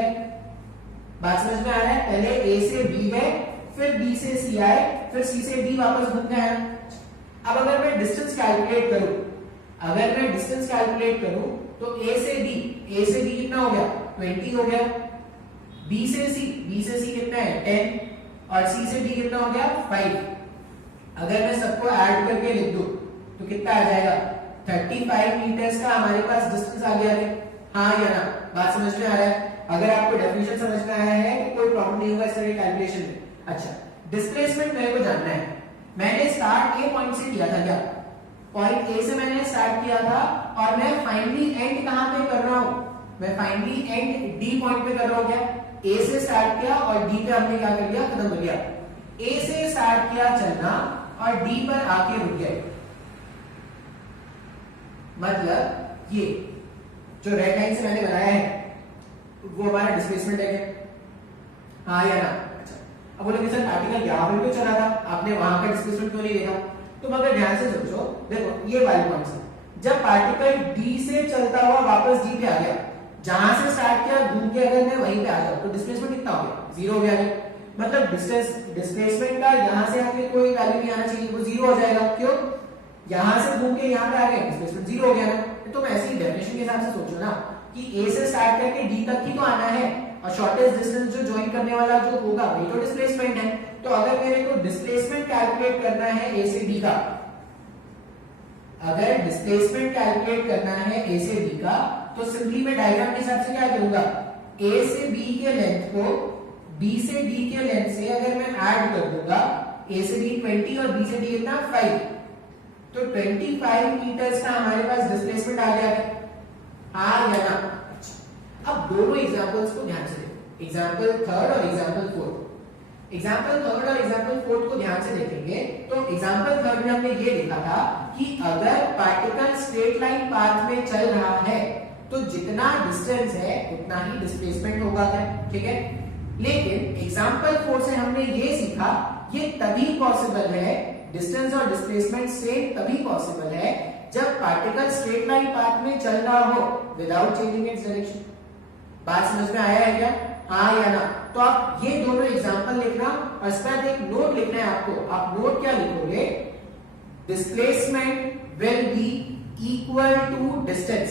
बात समझ में आ रहा है? पहले ए से बी गए, फिर बी से सी आए, फिर सी से डी वापस घूम के आया। अब अगर मैं डिस्टेंस कैलकुलेट करूं, तो ए से डी कितना हो गया, 20 हो गया। बी से सी कितना है, 10, और सी से डी कितना हो गया, 5। अगर मैं सबको ऐड करके लिख दूं तो कितना आ जाएगा, 35 मीटर्स का हमारे पास डिस्टेंस आ गया है। हाँ या ना? बात समझ में आ रहा है? अगर आपको डेफिनेशन समझ में आया है तो कोई प्रॉब्लम नहीं होगा इस तरह कैलकुलेशन में। अच्छा, डिस्प्लेसमेंट मेरे को जानना है। मैंने स्टार्ट ए पॉइंट से किया था, क्या पॉइंट ए से मैंने स्टार्ट किया था और मैं फाइनली एंड कहां पे कर रहा हूं, मैं फाइनली एंड डी पॉइंट पे कर रहा हूं। क्या ए से स्टार्ट किया और डी पे हमने क्या कर लिया, खत्म कर लिया। ए से स्टार्ट किया चलना और डी पर आके रुक गए, मतलब ये जो रेड लाइन से मैंने बनाया है वो हमारा डिस्प्लेसमेंट है क्या? हाँ या ना? अच्छा, अब बोले सर पार्टिकल यहां पर क्यों चला था, आपने वहां का डिस्प्लेसमेंट क्यों नहीं देखा? तुम अगर ध्यान से सोचो, देखो ये वाली पॉइंट से जब पार्टिकल डी से चलता हुआ वापस डी पे आ गया, जहां से स्टार्ट किया घूम के अगर मैं वहीं पे आ जाऊं तो डिस्प्लेसमेंट कितना हो गया, 0 हो गया। मतलब डिस्प्लेसमेंट का यहां से आके कोई वैल्यू नहीं आना चाहिए, वो 0 हो जाएगा। क्यों? यहां से घूम के यहां पे आ गए, डिस्प्लेसमेंट 0 हो गया ना। तो मैं ऐसी डेफिनेशन के हिसाब से सोचो ना कि ए से स्टार्ट करके डी तक ही तो आना है और शॉर्टेस्ट डिस्टेंस जो ज्वाइन करने वाला जो होगा वही तो डिस्प्लेसमेंट है। तो अगर मेरे को डिस्प्लेसमेंट कैलकुलेट करना है ए से बी का, अगर डिस्प्लेसमेंट कैलकुलेट करना है ए से बी का, तो सिंपली मैं डायग्राम के हिसाब से क्या करूंगा, ए से बी के लेंथ को बी से डी के लेंथ से अगर मैं ऐड कर दूंगा, ए से बी 20 और बी से डी कितना 5, तो 25 मीटर्स का हमारे पास डिस्प्लेसमेंट आ गया है। हाँ या ना? अब दोनों एग्जांपल्स को ध्यान से देखो, एग्जांपल थर्ड और एग्जांपल फोर्थ। एग्जांपल थर्ड और एग्जांपल फोर्थ को ध्यान से देखेंगे तो एग्जांपल थर्ड में हमने ये देखा था कि अगर पार्टिकल स्ट्रेट लाइन पाथ में चल रहा है तो जितना डिस्टेंस है उतना ही डिस्प्लेसमेंट होगा, ठीक है। लेकिन एग्जांपल फोर्थ से हमने ये सीखा ये तभी पॉसिबल है, डिस्टेंस और डिस्प्लेसमेंट सेम तभी पॉसिबल है जब पार्टिकल स्ट्रेट लाइन पाथ में चल रहा हो विदाउट चेंजिंग इट्स डायरेक्शन। बात समझ में आया है क्या? हाँ या ना? तो आप ये दोनों एग्जांपल लिखना और इसके बाद एक नोट लिखना है आपको। आप नोट क्या लिखोगे, displacement will be equal to distance,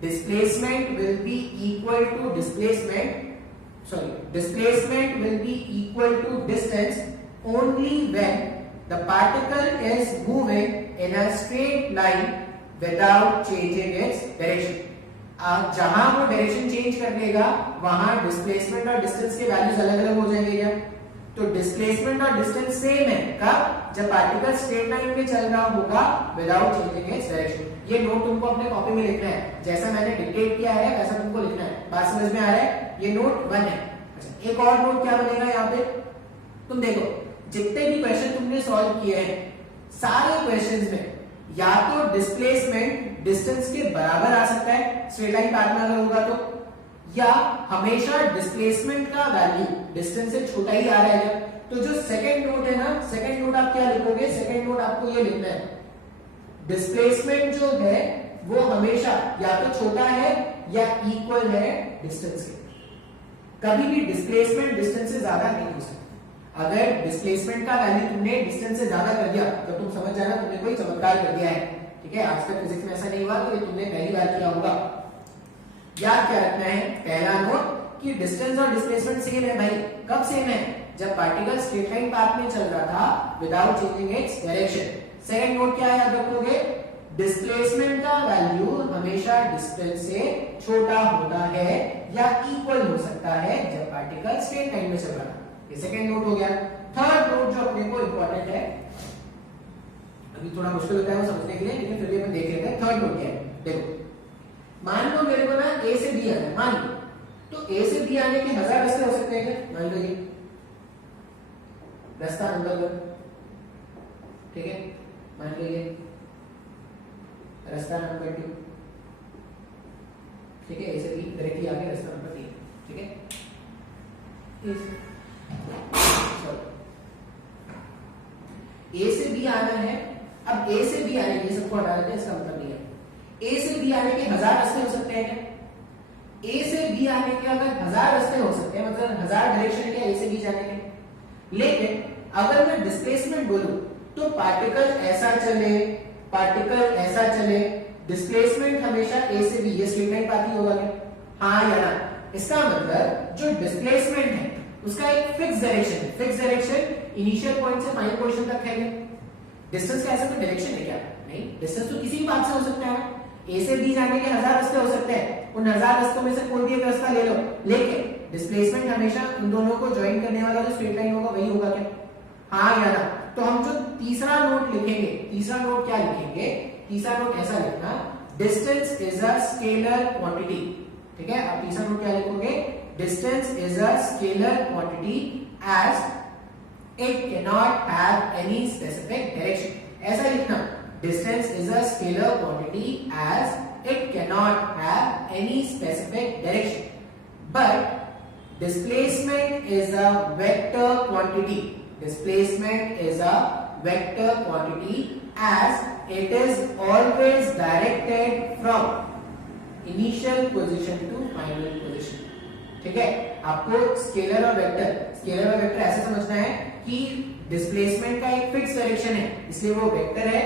displacement will be equal to displacement will be equal to distance only when the particle is moving in a straight line without changing its direction। जहां वो direction change कर लेगा वहां displacement और distance के values अलग अलग हो जाएंगे क्या? तो डिस्प्लेसमेंट और डिस्टेंस सेम है कब? जब पार्टिकल स्ट्रेट लाइन में चल रहा होगा विदाउट चेंजिंग इट्स डायरेक्शन। ये नोट तुमको अपने कॉपी में लिखना है, जैसा मैंने डिक्टेट किया है वैसा तुमको लिखना है। बात समझ में आ रहा है? ये नोट 1 है। अच्छा, एक और नोट क्या बनेगा यहाँ पे, तुम देखो जितने भी क्वेश्चन तुमने सॉल्व किए हैं सारे क्वेश्चंस में या तो डिस्प्लेसमेंट डिस्टेंस के बराबर आ सकता है स्ट्रेट लाइन पाथ में अगर होगा तो, या हमेशा डिस्प्लेसमेंट का वैल्यू डिस्टेंस से छोटा ही आ रहा है। तो जो सेकंड नोट है ना, सेकंड नोट आप क्या लिखोगे, सेकंड नोट आपको ये लिखना है, डिस्प्लेसमेंट जो है वो हमेशा या तो छोटा है या इक्वल है डिस्टेंस के। कभी भी डिस्प्लेसमेंट डिस्टेंस से ज्यादा नहीं हो सकता। अगर डिस्प्लेसमेंट का वैल्यू तुमने डिस्टेंस से ज्यादा कर दिया तो तुम समझ जाना तुमने कोई चमत्कार कर दिया है। ठीक है, आज तक फिजिक्स में ऐसा नहीं हुआ, तो ये तुमने पहली बार किया होगा। याद क्या रखना है, पहला नोट कि डिस्टेंस और डिस्प्लेसमेंट सेम है भाई। कब सेम है, जब पार्टिकल स्ट्रेट लाइन पाथ में चल रहा था without changing its direction. Second note क्या याद रखोगे, डिस्प्लेसमेंट का वैल्यू हमेशा डिस्टेंस से छोटा होता है या इक्वल हो सकता है जब पार्टिकल स्ट्रेट लाइन में चल रहा है। ये सेकंड नोट हो गया। थर्ड नोट जो अपने को इंपॉर्टेंट है, अभी थोड़ा मुश्किल होता है वो समझने के लिए, लेकिन फिर भी अपन देख लेते हैं। थर्ड नोट क्या है, देखो मान लो मेरे को ना ए से बी आना है, मान लो, तो ए से बी आने के 1000 रास्ते हो सकते हैं क्या, मान लो ये रास्ता नंबर 1, ठीक है, मान लो ये रास्ता नंबर 2, ठीक है, ए से बी डायरेक्टली आगे रास्ता नंबर 3, ठीक है। ए से बी आना है। अब ए से बी आने के, सबको हटा देते हैं, इसका मतलब नहीं है। ए से बी आने के 1000 रास्ते हो सकते हैं क्या, ए से बी आने के अगर 1000 रास्ते हो सकते हैं, मतलब 1000 डायरेक्शन है ए से बी जाने के। लेकिन अगर मैं डिस्प्लेसमेंट बोलूं तो पार्टिकल ऐसा चले, पार्टिकल ऐसा चले, डिस्प्लेसमेंट हमेशा ए से बी, ये स्ट्रेट लाइन पाथ ही होगा क्या, हाँ या ना। इसका मतलब जो डिस्प्लेसमेंट है उसका एक फिक्स डायरेक्शन है। फिक्स डायरेक्शन इनिशियल पॉइंट से फाइनल पोजीशन तक है। डिस्टेंस का ऐसा कोई डायरेक्शन है क्या, नहीं। डिस्टेंस तो किसी भी बात से हो सकता है। ए से बी जाने के 1000 रास्ते हो सकते हैं, उन 1000 रास्तों में से कोई भी एक रास्ता ले लो, लेकिन डिस्प्लेसमेंट हमेशा उन दोनों को ज्वाइन करने वाला जो स्ट्रेट लाइन होगा वही होगा क्या, हाँ या ना। तो हम जो तीसरा नोट लिखेंगे, तीसरा नोट क्या लिखेंगे, तीसरा नोट ऐसा लिखना, distance is a scalar quantity. ठीक है, अब तीसरा नोट क्या लिखोगे, distance is a scalar quantity as it cannot have any specific direction. ऐसा लिखना, distance is a scalar quantity as it cannot have any specific direction, but displacement is a vector quantity. Displacement is a vector quantity as it is always directed from initial position to final position. ठीक है, आपको scalar और vector, scalar और vector ऐसे समझना है कि displacement का एक फिक्स डायरेक्शन है, इसलिए वो वेक्टर है।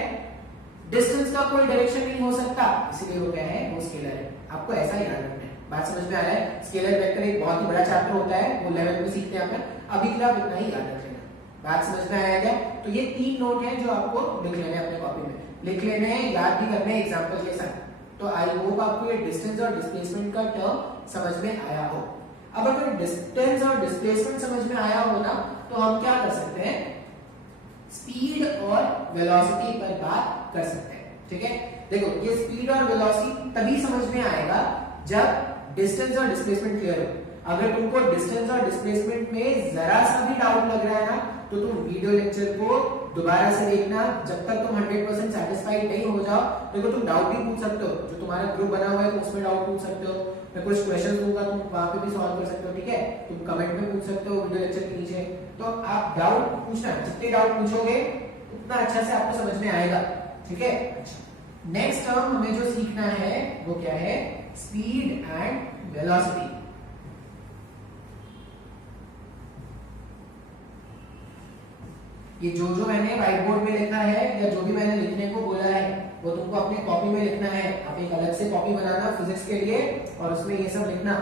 डिस्टेंस का कोई डायरेक्शन नहीं हो सकता, इसलिए वो क्या है, वो स्केलर है। आपको ऐसा ही याद रखना है। बात समझ में आ रहा है। स्केलर वेक्टर एक बहुत ही बड़ा चैप्टर होता है, वो 11th में सीखते हैं अपन, अभी के लिए आप इतना ही याद रखना। बात समझ में आया क्या? तो ये 3 नोट है जो आपको लिख लेने हैं, अपने कॉपी में लिख लेने हैं, याद भी करने हैं एग्जांपल के साथ। तो आई होप आपको ये डिस्टेंस और डिस्प्लेसमेंट का टर्म समझ में आया हो। अब अगर डिस्टेंस और डिस्प्लेसमेंट समझ में आया हो ना, तो हम क्या कर सकते हैं, स्पीड और वेलोसिटी पर बात कर सकते हैं। ठीक है, देखो ये स्पीड और वेलोसिटी तभी समझ में आएगा जब डिस्टेंस और डिस्प्लेसमेंट क्लियर हो। अगर तुमको डिस्टेंस और डिस्प्लेसमेंट में जरा सा भी डाउट लग रहा है ना, तो तुम वीडियो लेक्चर को दोबारा से देखना। जब तक तुम 100% सेटिस्फाइड नहीं हो जाओ, देखो तुम डाउट भी पूछ सकते हो, जो तुम्हारा ग्रुप बना हुआ है तो उसमें डाउट पूछ सकते हो, मैं कुछ क्वेश्चन दूंगा तुम वहां पे भी सॉल्व कर सकते हो। ठीक है, तुम कमेंट में पूछ सकते हो वीडियो लेक्चर के नीचे। तो आप डाउट पूछना, जितने डाउट पूछोगे उतना अच्छा से आपको समझ में आएगा। ठीक है, नेक्स्ट टर्म हमें जो सीखना है वो क्या है, स्पीड एंड वेलोसिटी। ये जो मैंने व्हाइट बोर्ड में लिखा है या जो भी मैंने लिखने को बोला है वो तुमको अपनी कॉपी में लिखना है। आप एक अलग से कॉपी बनाना फिजिक्स के लिए और उसमें ये सब लिखना।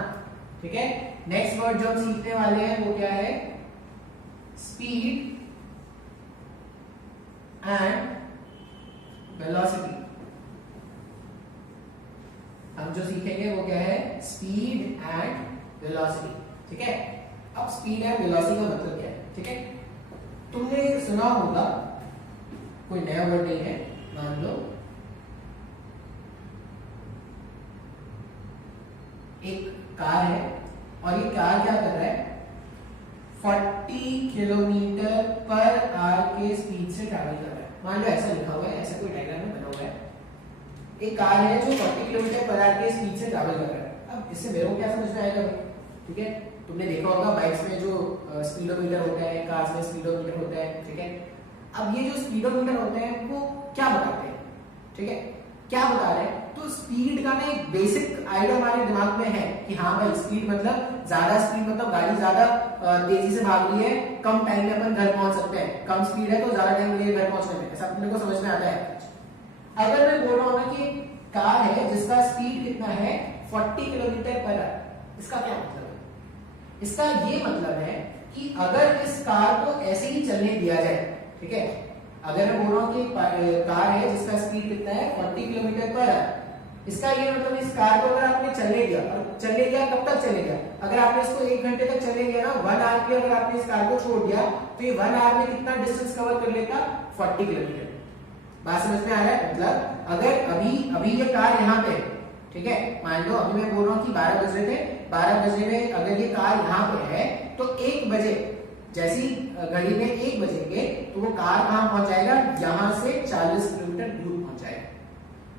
ठीक है, नेक्स्ट वर्ड जो हम सीखने वाले हैं वो क्या है, स्पीड एंड वेलोसिटी। हम जो सीखेंगे वो क्या है, स्पीड एंड वेलोसिटी। ठीक है, अब स्पीड एंड वेलोसिटी का मतलब क्या है। ठीक है, तुमने सुना होगा, कोई नया वर्ड नहीं है, मान लो एक कार है और ये कार क्या कर रहा है, 40 किलोमीटर पर आवर के स्पीड से ट्रैवल कर रहा है। मान लो ऐसा लिखा हुआ है, ऐसा कोई डायग्राम में बना हुआ है, एक कार है जो 40 किलोमीटर पर आवर की स्पीड से ट्रैवल कर रहा है। अब इससे मेरे को क्या समझ में आएगा, ठीक है, तुमने देखा होगा बाइक्स में जो स्पीडोमीटर होता है, कार्स में स्पीडोमीटर होता है, ठीक है। अब ये जो स्पीडोमीटर होते हैं वो क्या बताते हैं, ठीक है, क्या बता रहे हैं, तो स्पीड का ना एक बेसिक आइडिया हमारे दिमाग में है कि हाँ भाई स्पीड मतलब ज्यादा स्पीड मतलब गाड़ी ज्यादा तेजी से भाग रही है, कम टाइम में अपन घर पहुंच सकते हैं, कम स्पीड है तो ज्यादा टाइम लगेगा घर पहुंचने में, ऐसा अपने को समझ में आता है। अगर मैं बोल रहा हूं ना कि कार है जिसका स्पीड कितना है 40 किलोमीटर पर आवर, इसका क्या मतलब है, इसका ये मतलब है कि अगर इस कार को ऐसे ही चलने दिया जाए, ठीक है, अगर मैं बोल रहा हूं कि कार है जिसका स्पीड कितना है 40 किलोमीटर पर आवर, इसका ये मतलब इस कार को अगर आपने चलने दिया, और चलने दिया कब तक चलेगा, अगर आपने इसको 1 घंटे तक चलने दिया ना, 1 आवर के अगर आपने इस कार को छोड़ दिया तो ये 1 आवर में कितना डिस्टेंस कवर कर लेगा 40 किलोमीटर। बात समझ में आ रहा है, मतलब अगर अभी ये कार यहाँ पे, ठीक है, मान लो अभी मैं बोल रहा हूँ कि 12 बज रहे थे, 12 बजे में अगर ये कार यहाँ पे है तो 1 बजे जैसी घड़ी में 1 बजेंगे तो वो कार कहाँ पहुंच जाएगा, यहाँ से 40 किलोमीटर दूर पहुंच जाएगा।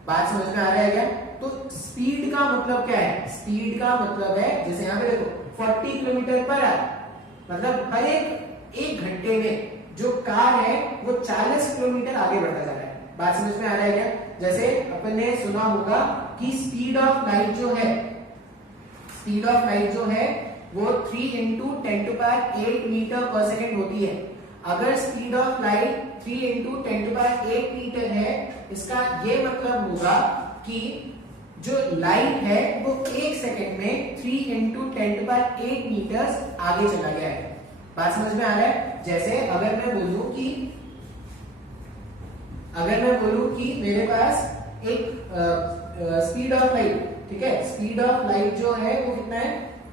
बात समझ में आ रहा है क्या, तो स्पीड का मतलब क्या है, स्पीड का मतलब है जैसे यहाँ पे देखो 40 किलोमीटर पर आवर, मतलब हर एक घंटे में जो कार है वो 40 किलोमीटर आगे बढ़ता जा रहा है। बात समझ में आ रहा है क्या, जैसे अपन ने सुना होगा कि स्पीड ऑफ लाइट जो है, स्पीड ऑफ लाइट जो है वो 3 × 10⁸ मीटर पर सेकेंड होती है। अगर स्पीड ऑफ लाइट 3 × 10⁸ मीटर है, इसका ये मतलब होगा कि जो लाइट है वो 1 सेकेंड में 3 × 10⁸ मीटर्स आगे चला गया है। बात समझ में आ रहा है, जैसे अगर मैं बोलूं कि मेरे पास एक स्पीड ऑफ लाइट, ठीक है, स्पीड ऑफ लाइट जो है वो कितना है,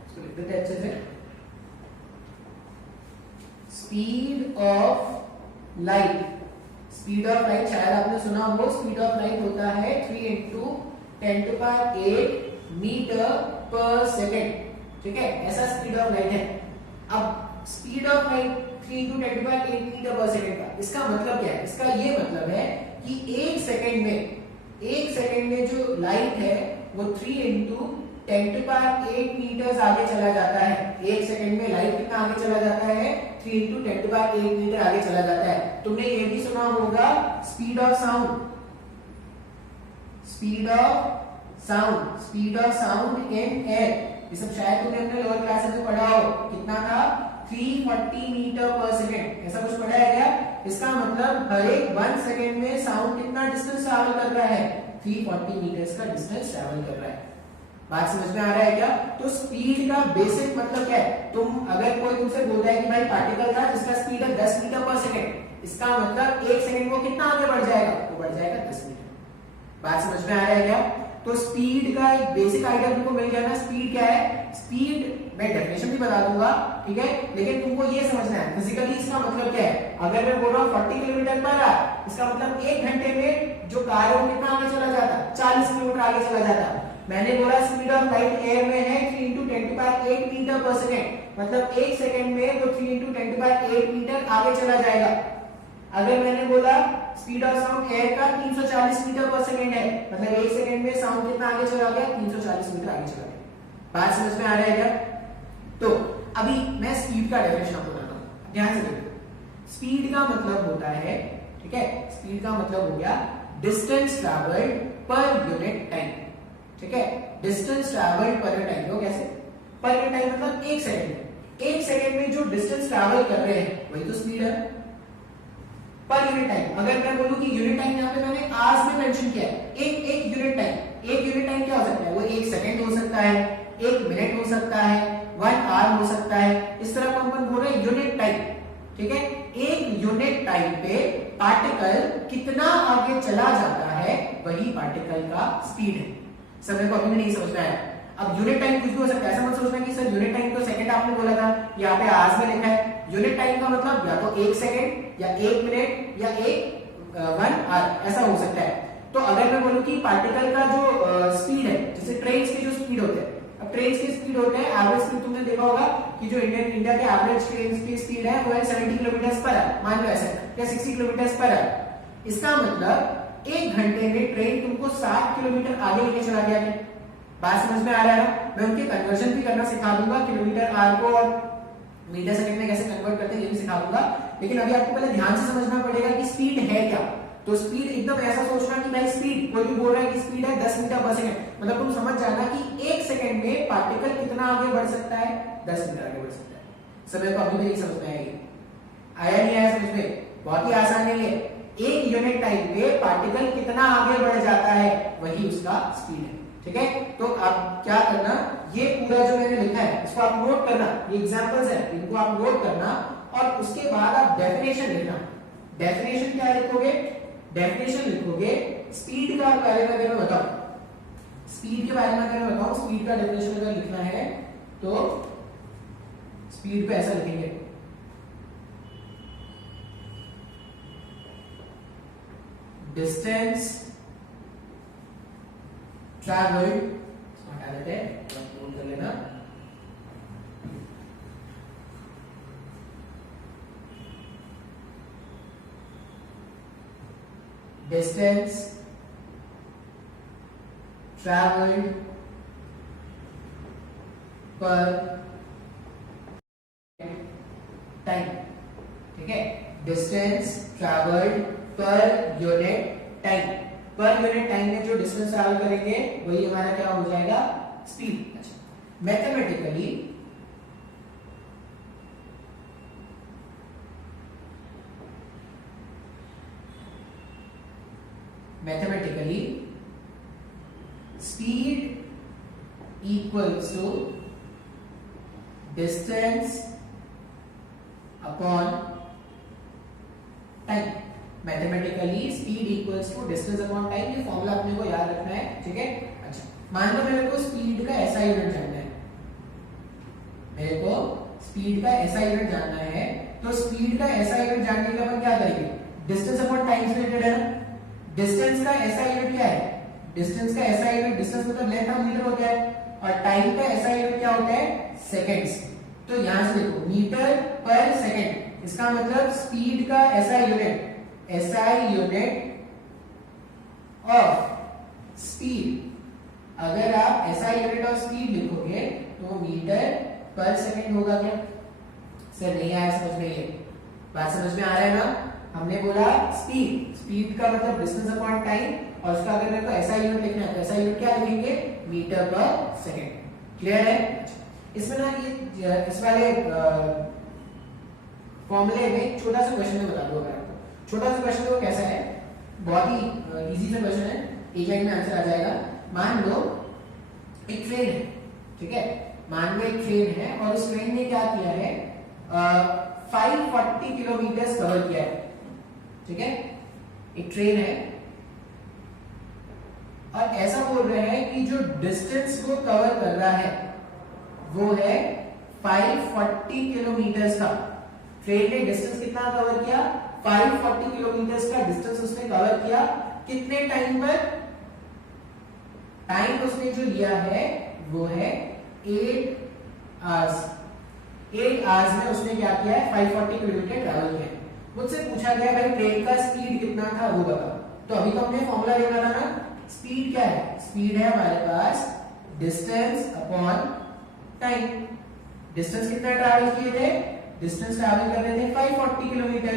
इसको लिख देते हैं अच्छे से, speed of light, speed of light शायद आपने सुना हो, स्पीड ऑफ लाइट होता है 3 × 10⁸ मीटर पर सेकेंड, ठीक है, ऐसा स्पीड ऑफ लाइट है। अब speed of light 3 × 10⁸ metre per second का इसका मतलब क्या है, इसका ये मतलब है कि 1 सेकेंड में जो लाइट है वो 3 × 10⁸ मीटर्स आगे चला जाता है। 1 सेकेंड में लाइट कितना आगे चला जाता है, 3 × 10⁸ मीटर आगे चला जाता है। तुमने ये भी सुना होगा speed of sound, speed of sound in air, ये सब शायद तुमने अपने लोअर क्लासेस में पढ़ा हो, कितना था 340 मीटर पर सेकेंड, ऐसा कुछ पढ़ा है क्या। इसका मतलब हर एक 1 सेकेंड में साउंड कितना डिस्टेंस ट्रैवल कर रहा है, 340 मीटर्स का डिस्टेंस ट्रैवल कर रहा है। बात समझ में आ रहा है क्या, तो स्पीड का बेसिक मतलब क्या है, तुम अगर कोई तुमसे बोलता है कि भाई पार्टिकल था जिसका स्पीड है 10 मीटर पर सेकेंड, इसका मतलब 1 सेकेंड वो कितना आगे बढ़ जाएगा, वो बढ़ जाएगा 10 मीटर। बात समझ में आ रहा है क्या, तो स्पीड का एक बेसिक आइडिया तुमको मिल गया ना, स्पीड क्या है, स्पीड मैं डेफिनेशन भी बता दूंगा, ठीक है, लेकिन तुमको ये समझना है फिजिकली इसका मतलब क्या है। अगर मैं बोल रहा हूँ 40 किलोमीटर पर आवर, इसका मतलब 1 घंटे में जो कार है वो कितना आगे चला जाता, 40 किलोमीटर आगे चला जाता। मैंने बोला स्पीड ऑफ लाइट एयर में है 3 × 10⁸ मीटर पर सेकेंड, मतलब 1 सेकेंड में तो 3 × 10⁸ मीटर आगे चला जाएगा। अगर मैंने बोला स्पीड ऑफ साउंड एयर का 340 मीटर पर सेकेंड है, मतलब 1 सेकेंड में साउंड कितना आगे चला गया, 340 मीटर आगे चला गया। बात समझ में आ रहा है क्या, तो अभी मैं स्पीड का डेफिनेशन आपको बताता हूं, ध्यान से देखो। स्पीड का मतलब होता है, ठीक है, स्पीड का मतलब हो गया distance travelled per unit time, ठीक है, distance travelled per unit time. कैसे पर यूनिट टाइम, मतलब 1 सेकेंड, 1 सेकेंड में जो डिस्टेंस ट्रैवल कर रहे हैं वही तो स्पीड है पर यूनिट टाइम। अगर मैं बोलूं कि यूनिट टाइम यहाँ पे मैंने आवर्स में मेंशन किया है, एक यूनिट टाइम क्या हो सकता है, वो 1 सेकेंड हो सकता है, 1 मिनट हो सकता है, 1 आवर हो सकता है, इस तरह को अपन बोल रहे हैं यूनिट टाइम, ठीक है। एक यूनिट टाइम पे पार्टिकल कितना आगे चला जाता है वही पार्टिकल का स्पीड है। सब को अभी भी नहीं समझ में आया। अब यूनिट टाइम कुछ भी हो सकता है, ऐसा मत सोचना कि सर यूनिट टाइम तो सेकंड आपने बोला था, यहाँ पे आवर्स में लिखा है। यूनिट टाइम का मतलब या तो 1 सेकेंड या 1 मिनट या 1 आवर, ऐसा हो सकता है। तो अगर मैं बोलूं कि पार्टिकल का जो स्पीड है, जैसे ट्रेन के जो स्पीड होते हैं, अब ट्रेन की स्पीड होते हैं एवरेज स्पीड, तुमने देखा होगा कि जो इंडिया के एवरेज ट्रेन की स्पीड है वो है 70 किलोमीटर पर आवर, मान लो ऐसा, या 60 किलोमीटर पर आवर। इसका मतलब 1 घंटे में ट्रेन तुमको 60 किलोमीटर आगे लेके चला गया है। बात समझ में आ रहा है ना? मैं उनके कन्वर्जन भी करना सिखा दूंगा, किलोमीटर आर को और मीटर सेकंड में कैसे कन्वर्ट करते हैं ये भी सिखा दूंगा। लेकिन अभी आपको पहले ध्यान से समझना पड़ेगा कि स्पीड है क्या। तो स्पीड एकदम ऐसा सोचना कि भाई स्पीड, कोई भी बोल रहा है कि स्पीड है 10 मीटर पर सेकंड, मतलब तुम समझ जाना कि 1 सेकंड में पार्टिकल कितना आगे बढ़ सकता है, 10 मीटर आगे बढ़ सकता है। समय को अभी भी नहीं समझ में आया नहीं आया समझ में? बहुत ही आसान है ये। 1 यूनिट टाइम पे पार्टिकल कितना आगे बढ़ जाता है वही उसका स्पीड है। ठीक है, तो आप क्या करना, ये पूरा जो मैंने लिखा है इसको आप नोट करना, ये एग्जांपल्स है इनको आप नोट करना और उसके बाद आप डेफिनेशन लिखना। डेफिनेशन क्या लिखोगे? डेफिनेशन लिखोगे स्पीड का बारे में अगर मैं बताऊं, स्पीड के बारे में अगर मैं बताऊं, स्पीड का डेफिनेशन अगर लिखना है तो स्पीड पे ऐसा लिखेंगे, डिस्टेंस ट्रैवल्ड, हटा देते हैं, नोट कर लेना, डिस्टेंस ट्रैवल्ड पर टाइम। ठीक है, distance travelled per unit time. Per unit time में जो डिस्टेंस ट्रैवल करेंगे वही हमारा क्या हो जाएगा, स्पीड। अच्छा, mathematically speed equals to distance upon time। Mathematically speed equals to distance upon time, ये फॉर्मूला अपने को याद रखना है। ठीक है, अच्छा मान लो मेरे को स्पीड का ऐसा यूनिट जानना है, मेरे को स्पीड का ऐसा यूनिट जानना है, तो स्पीड का ऐसा यूनिट जानने के लिए अपन क्या करेंगे, डिस्टेंस अपॉन टाइम से रिलेटेड है ना। डिस्टेंस का ऐसा यूनिट क्या है, डिस्टेंस का ऐसा यूनिट, डिस्टेंस मतलब लेंथ ऑफ मीटर होता है, और टाइम का ऐसा यूनिट क्या होता है, सेकंड्स। तो यहां से देखो मीटर पर सेकंड, इसका मतलब स्पीड का ऐसा unit, SI unit of speed. अगर आप एसआई यूनिट ऑफ स्पीड लिखोगे तो मीटर पर सेकंड होगा क्या? सर नहीं आया समझ में, ये बात समझ में आ रहा है ना? हमने बोला स्पीड, स्पीड का मतलब डिस्टेंस अपॉन टाइम, और उसका अगर मेरे को ऐसा यूनिट लिखना है तो ऐसा यूनिट क्या लिखेंगे, मीटर पर सेकंड। क्लियर है? इसमें ना ये इस वाले फॉर्मूले में छोटा सा क्वेश्चन में बता दूं अगर आपको। छोटा सा क्वेश्चन वो कैसा है, बहुत ही इजी सा क्वेश्चन है, एक लाइन में आंसर आ जाएगा। मान लो एक ट्रेन है, ठीक है, मान लो एक ट्रेन है और उस ट्रेन ने क्या किया है, 540 किलोमीटर कवर किया है। ठीक है, एक ट्रेन है और ऐसा बोल रहे हैं कि जो डिस्टेंस को कवर कर रहा है वो है 540 किलोमीटर का। ट्रेन ने डिस्टेंस कितना कवर किया, 540 किलोमीटर का डिस्टेंस उसने कवर किया। कितने टाइम पर? टाइम उसने जो लिया है वो है 8 आवर्स। 8 आवर्स में उसने क्या किया है, 540 किलोमीटर ट्रैवल किया। मुझसे पूछा गया भाई ट्रेन का स्पीड कितना था वो बताओ। तो अभी तो हमने फॉर्मूला देखा था ना, स्पीड क्या है, स्पीड है हमारे पास डिस्टेंस अपॉन टाइम। डिस्टेंस कितना ट्रैवल किए थे, डिस्टेंस ट्रैवल कर रहे थे 540 किलोमीटर।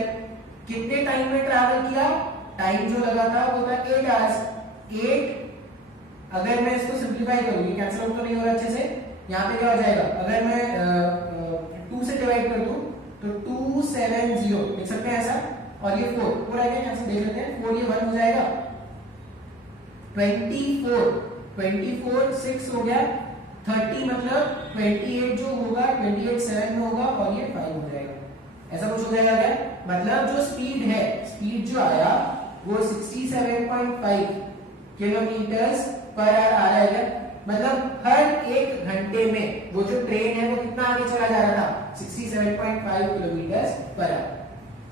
कितने टाइम में ट्रैवल किया, टाइम जो लगा था वो था 8 आवर्स। 8 अगर मैं इसको सिंपलीफाई करूंगी, कैंसिल आउट तो नहीं हो रहा अच्छे से, यहाँ पे क्या हो जाएगा, अगर मैं 2 से डिवाइड कर दूं तो 270 लिख सकते हैं ऐसा, और ये 4 आएगा, यहाँ से देख लेते हैं, 4 ये 1 हो जाएगा, 24 6 हो गया, 30 मतलब 28 जो होगा 28 7 में होगा, और ये 5 हो जाएगा। ऐसा कुछ हो जाएगा क्या, मतलब जो स्पीड है, स्पीड जो आया वो 67.5 किलोमीटर पर आवर आ रहा है। मतलब हर 1 घंटे में वो जो ट्रेन है वो कितना आगे चला जा रहा था, 67.5 किलोमीटर पर आवर।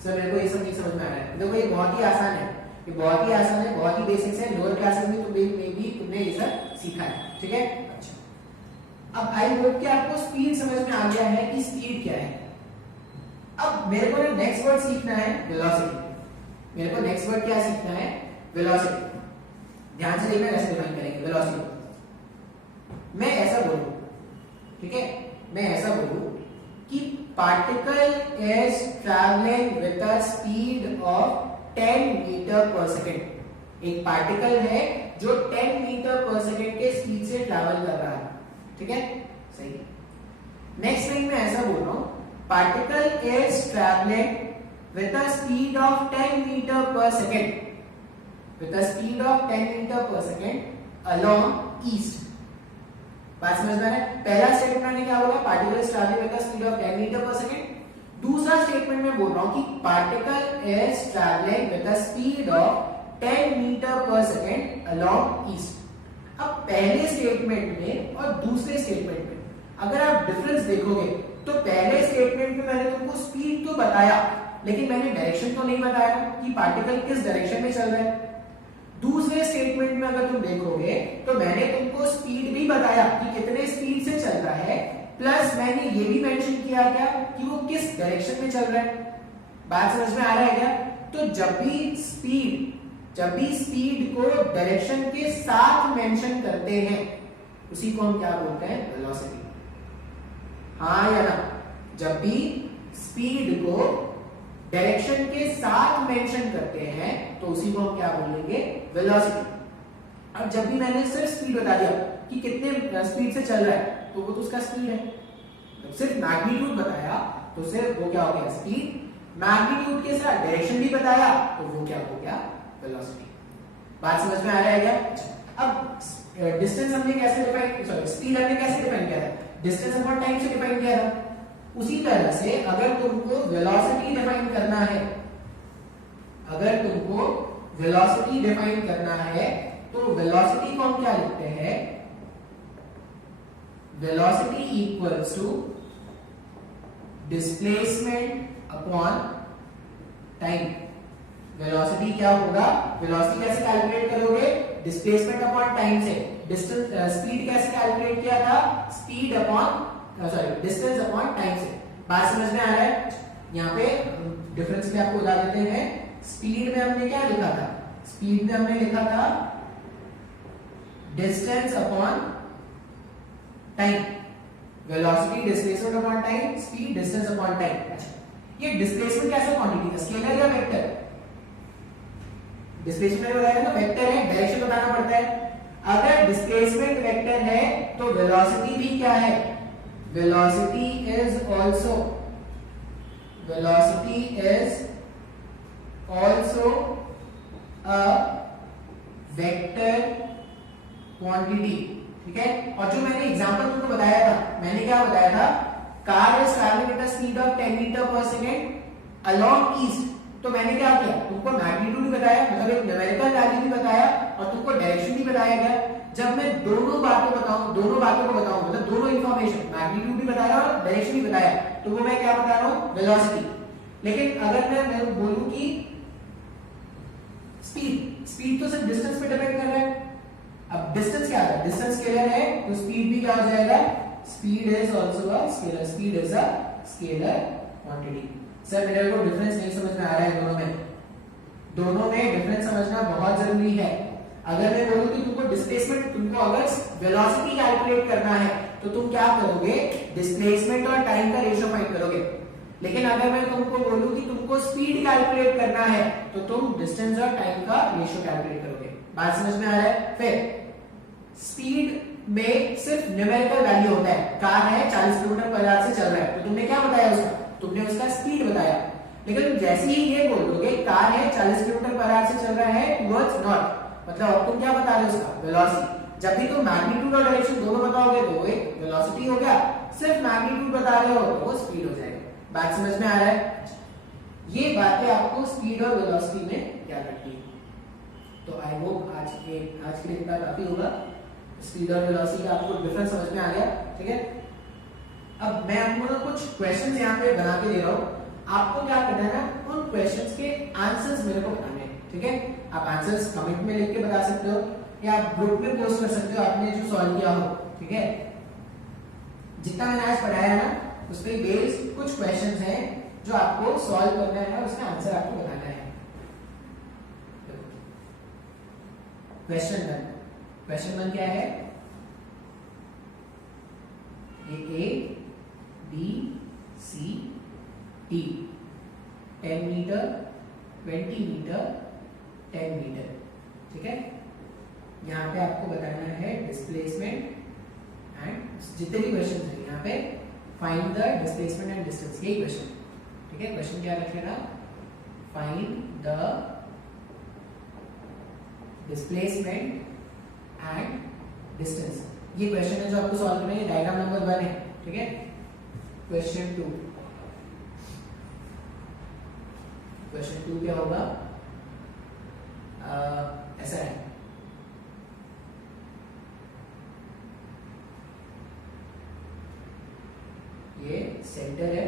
सर मेरे को ये सब नहीं समझ में आ रहा है। देखो ये बहुत ही आसान है, ये बहुत ही आसान है, बहुत ही बेसिक्स है, लोअर क्लासेस में तुमने ये सब सीखा है। ठीक है, अच्छा अब आई होप कि आपको स्पीड समझ में आ गया है कि स्पीड क्या है। अब मेरे को नेक्स्ट वर्ड सीखना है वेलोसिटी। मेरे को नेक्स्ट वर्ड क्या सीखना है, वेलोसिटी, ध्यान से देखना कैसे डिफाइन करेंगे वेलोसिटी। मैं ऐसा बोलूं, ठीक है, मैं ऐसा बोलूं कि particle is travelling with a speed of 10 metre per second. एक पार्टिकल है जो 10 मीटर पर सेकेंड के स्पीड से ट्रैवल कर रहा है, ठीक है, सही है। नेक्स्ट लाइन में ऐसा बोल रहा हूं, particle is travelling with a speed of 10 meter per second, with a speed of 10 meter per second along east। बात समझ में आ रहा है? पहला स्टेटमेंट मैंने क्या बोला, particle is travelling with a speed of 10 meter per second। दूसरा स्टेटमेंट में बोल रहा हूं कि particle is travelling with a speed of 10 meter per second along east। अब पहले स्टेटमेंट में और दूसरे स्टेटमेंट में अगर आप डिफरेंस देखोगे तो पहले स्टेटमेंट में मैंने तुमको स्पीड तो बताया लेकिन मैंने डायरेक्शन तो नहीं बताया कि पार्टिकल किस डायरेक्शन में चल रहा है। दूसरे स्टेटमेंट में अगर तुम देखोगे तो मैंने तुमको स्पीड भी बताया कि कितने स्पीड से चल रहा है, प्लस मैंने ये भी मेंशन किया क्या कि वो किस डायरेक्शन में चल रहा है। बात समझ में आ रहा है क्या? तो जब भी स्पीड को डायरेक्शन के साथ मेंशन करते हैं उसी को हम क्या बोलते हैं, वेलोसिटी। हाँ या ना? जब भी स्पीड को डायरेक्शन के साथ मेंशन करते हैं तो उसी को हम क्या बोलेंगे, वेलोसिटी। अब जब भी मैंने सिर्फ स्पीड बता दिया कि कितने स्पीड से चल रहा है तो वो तो उसका स्पीड है। जब सिर्फ मैग्नीट्यूड बताया तो सिर्फ वो क्या हो गया, स्पीड। मैग्नीट्यूड के साथ डायरेक्शन भी बताया तो वो क्या हो गया, वेलोसिटी। बात समझ में आ रहा है क्या? अब डिस्टेंस हमने कैसे डिफाइन, सॉरी स्पीड हमने कैसे डिफाइन किया था, डिस्टेंस अपॉन टाइम से डिफाइन किया था। उसी तरह से अगर तुमको वेलोसिटी डिफाइन करना है, अगर तुमको वेलोसिटी डिफाइन करना है तो वेलोसिटी को हम क्या लिखते हैं, velocity equals to displacement upon time. Velocity क्या होगा, वेलोसिटी कैसे कैलकुलेट करोगे, डिस्प्लेसमेंट अपॉन टाइम से। डिस्टेंस स्पीड कैसे कैलकुलेट किया था, speed upon sorry distance upon time से। बात समझ में आ रहा है? यहाँ पे डिफरेंस भी आपको बता देते हैं। स्पीड में हमने क्या लिखा था, स्पीड में हमने लिखा था distance upon time, velocity displacement upon time, speed distance upon time. अच्छा, ये डिस्प्लेसमेंट कैसा क्वांटिटी है, स्केलर या वेक्टर? डिस्प्लेसमेंट बताया ना, वेक्टर है, डायरेक्शन बताना पड़ता है। अगर डिस्प्लेसमेंट वेक्टर है तो वेलोसिटी भी क्या है, velocity is also a vector quantity, ठीक है। और जो मैंने एग्जांपल तुमको बताया था, मैंने क्या बताया था, car is travelling at a speed of 10 metre per second along east. तो मैंने क्या किया, तुमको मैग्नीट्यूड भी बताया, मतलब एक न्यूमेरिकल वैल्यू भी बताया और तुमको डायरेक्शन भी बताया गया। जब मैं दोनों बातों को बताऊं मतलब दोनों इंफॉर्मेशन, मैग्नीट्यूड भी बताया और डायरेक्शन भी बताया, तो वो मैं क्या बता रहा हूं, वेलोसिटी। लेकिन अगर मैं बोलूं कि स्पीड तो सिर्फ डिस्टेंस पे डिपेंड कर रहा है। अब डिस्टेंस क्या है, डिस्टेंस स्केलर है तो स्पीड भी क्या हो जाएगा, speed is also a scalar, speed is a scalar quantity. Sir मेरे को डिफरेंस नहीं समझ में आ रहा है दोनों में डिफरेंस समझना बहुत जरूरी है। अगर मैं बोलूं कि तुमको डिस्प्लेसमेंट, तुमको अगर वेलोसिटी कैलकुलेट करना है तो तुम क्या करोगे, डिस्प्लेसमेंट और टाइम का रेशियो फाइंड करोगे। लेकिन अगर मैं तुमको बोलूं कि तुमको स्पीड कैलकुलेट करना है तो तुम डिस्टेंस और टाइम का रेशियो कैलकुलेट करोगे। बात समझ में आ रहा है? फिर स्पीड में सिर्फ न्यूमेरिकल वैल्यू होता है। कार है 40 किलोमीटर पर आवर से चल रहा है तो तुमने क्या बताया उसका, तुमने उसका स्पीड बताया। लेकिन जैसे ही ये बोल दोगे कार है 40 किलोमीटर पर आवर से चल रहा है टुवर्ड्स नॉर्थ, मतलब अब तुम क्या बता रहे हो उसका, वेलोसिटी। जब भी तुम मैग्नीट्यूड और डायरेक्शन दोनों बताओगे तो एक वेलोसिटी हो गया, सिर्फ मैग्नीट्यूड बता रहे हो तो वो स्पीड हो जाएगा। बात समझ में आ रहा है? ये बातें आपको स्पीड और वेलोसिटी में याद रखनी है। तो आई होप आज के लिए इतना काफी होगा। स्पीड और वेलोसिटी का आपको डिफरेंस समझ में आ गया, ठीक है। अब मैं आपको ना कुछ क्वेश्चंस यहाँ पे बना के दे रहा हूँ, आपको क्या करना है ना, उन क्वेश्चंस के आंसर्स मेरे को बताने हैं, ठीक है। आप आंसर्स कमेंट में लिख के बता सकते हो या आप ग्रुप में पोस्ट कर सकते हो आपने जो सॉल्व किया हो, ठीक है। जितना मैंने आज पढ़ाया है ना उस पे बेस्ड कुछ क्वेश्चंस हैं जो आपको सॉल्व करना है और उसका आंसर आपको बताना है। क्वेश्चन वन क्या है, ये A B C D 10 metre 20 metre 10 metre, ठीक है। यहाँ पे आपको बताना है डिस्प्लेसमेंट एंड जितने भी क्वेश्चन है यहाँ पे find the displacement and distance, यही क्वेश्चन, ठीक है। क्वेश्चन क्या रखेगा, find the displacement and distance, ये क्वेश्चन है जो आपको सॉल्व करना है। डायग्राम नंबर 1 है, ठीक है। क्वेश्चन 2 क्या होगा, ऐसा है, ये सेंटर है,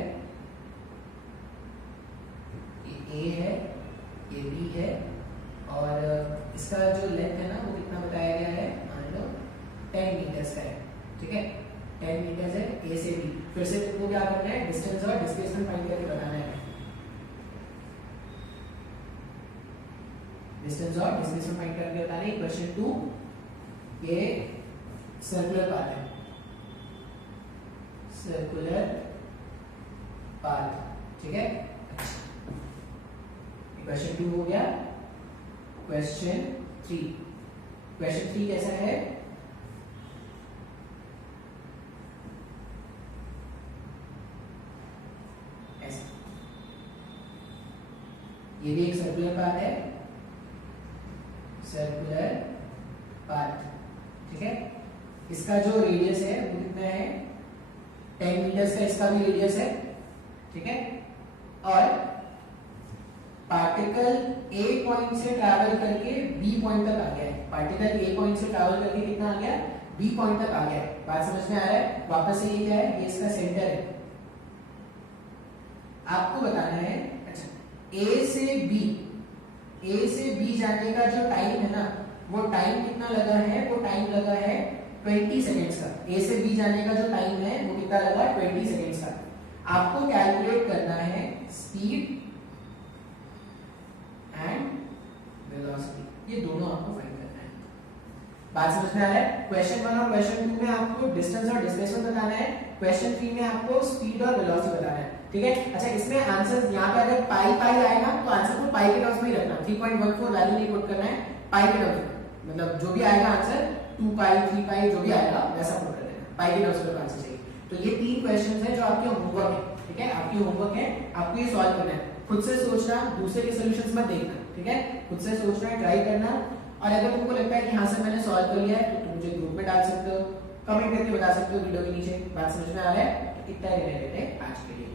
ये ए है, ये बी है, और इसका जो लेंथ है ना वो कितना बताया गया है, मान लो 10 मीटर्स का है, ठीक है। 10 मीटर्स है ए से बी। फिर से तुमको क्या करना है, डिस्टेंस और डिस्प्लेसमेंट फाइंड करके बताना है। डिस्टेंस और डिस्प्लेसमेंट फाइंड करके बताना है। क्वेश्चन 2 ये सर्कुलर पाथ है, सर्कुलर पाथ, ठीक है। क्वेश्चन 2 हो गया। क्वेश्चन 3 कैसा है, ऐसा, ये भी एक सर्कुलर पाथ है, सर्कुलर पाथ, ठीक है। इसका जो रेडियस है वो कितना है, 10 मीटर्स का इसका भी रेडियस है, ठीक है। और पार्टिकल ए पॉइंट से ट्रैवल करके बी पॉइंट तक आ गया है, पार्टिकल ए पॉइंट से ट्रैवल करके कितना आ गया, बी पॉइंट तक आ गया है। बात समझ में आ रहा है। वापस से ये क्या है, ये इसका सेंटर है। आपको बताना है, अच्छा ए से बी जाने का जो टाइम है ना, वो टाइम कितना लगा है, वो टाइम लगा है 20 सेकेंड्स का। ए से बी जाने का जो टाइम है वो कितना लगा, 20 सेकेंड्स का। आपको कैलकुलेट करना है स्पीड एंड वेलोसिटी, ये दोनों आपको फाइंड करना है। बात समझ में आ रहा है। क्वेश्चन 1 और क्वेश्चन 2 में आपको डिस्टेंस और डिस्प्लेसमेंट बताना है, क्वेश्चन 3 में आपको स्पीड और वेलोसिटी बताना है, ठीक है। अच्छा इसमें आंसर यहाँ पे अगर पाई आएगा तो आंसर को पाई के टर्म्स में ही रखना, 3.14 वैल्यू नहीं पुट करना है, पाई के टर्म्स में, मतलब जो भी आएगा आंसर 2 पाई 3 पाई जो भी आएगा वैसा पुट कर देना, पाई के टर्म्स में आंसर चाहिए। तो ये 3 क्वेश्चंस हैं जो आपके होमवर्क है, ठीक है। आपकी होमवर्क है, आपको ये सॉल्व करना है। खुद से सोचना, दूसरे के सॉल्यूशंस मत देखना, ठीक है। खुद से सोचना, ट्राई करना, और अगर तुमको लगता है कि हाँ सर मैंने सॉल्व कर लिया है तो तुम मुझे ग्रुप में डाल सकते हो, कमेंट करके बता सकते हो वीडियो के नीचे। बात समझ में आ रहा है। तो इतना ही रहने देते हैं आज के लिए।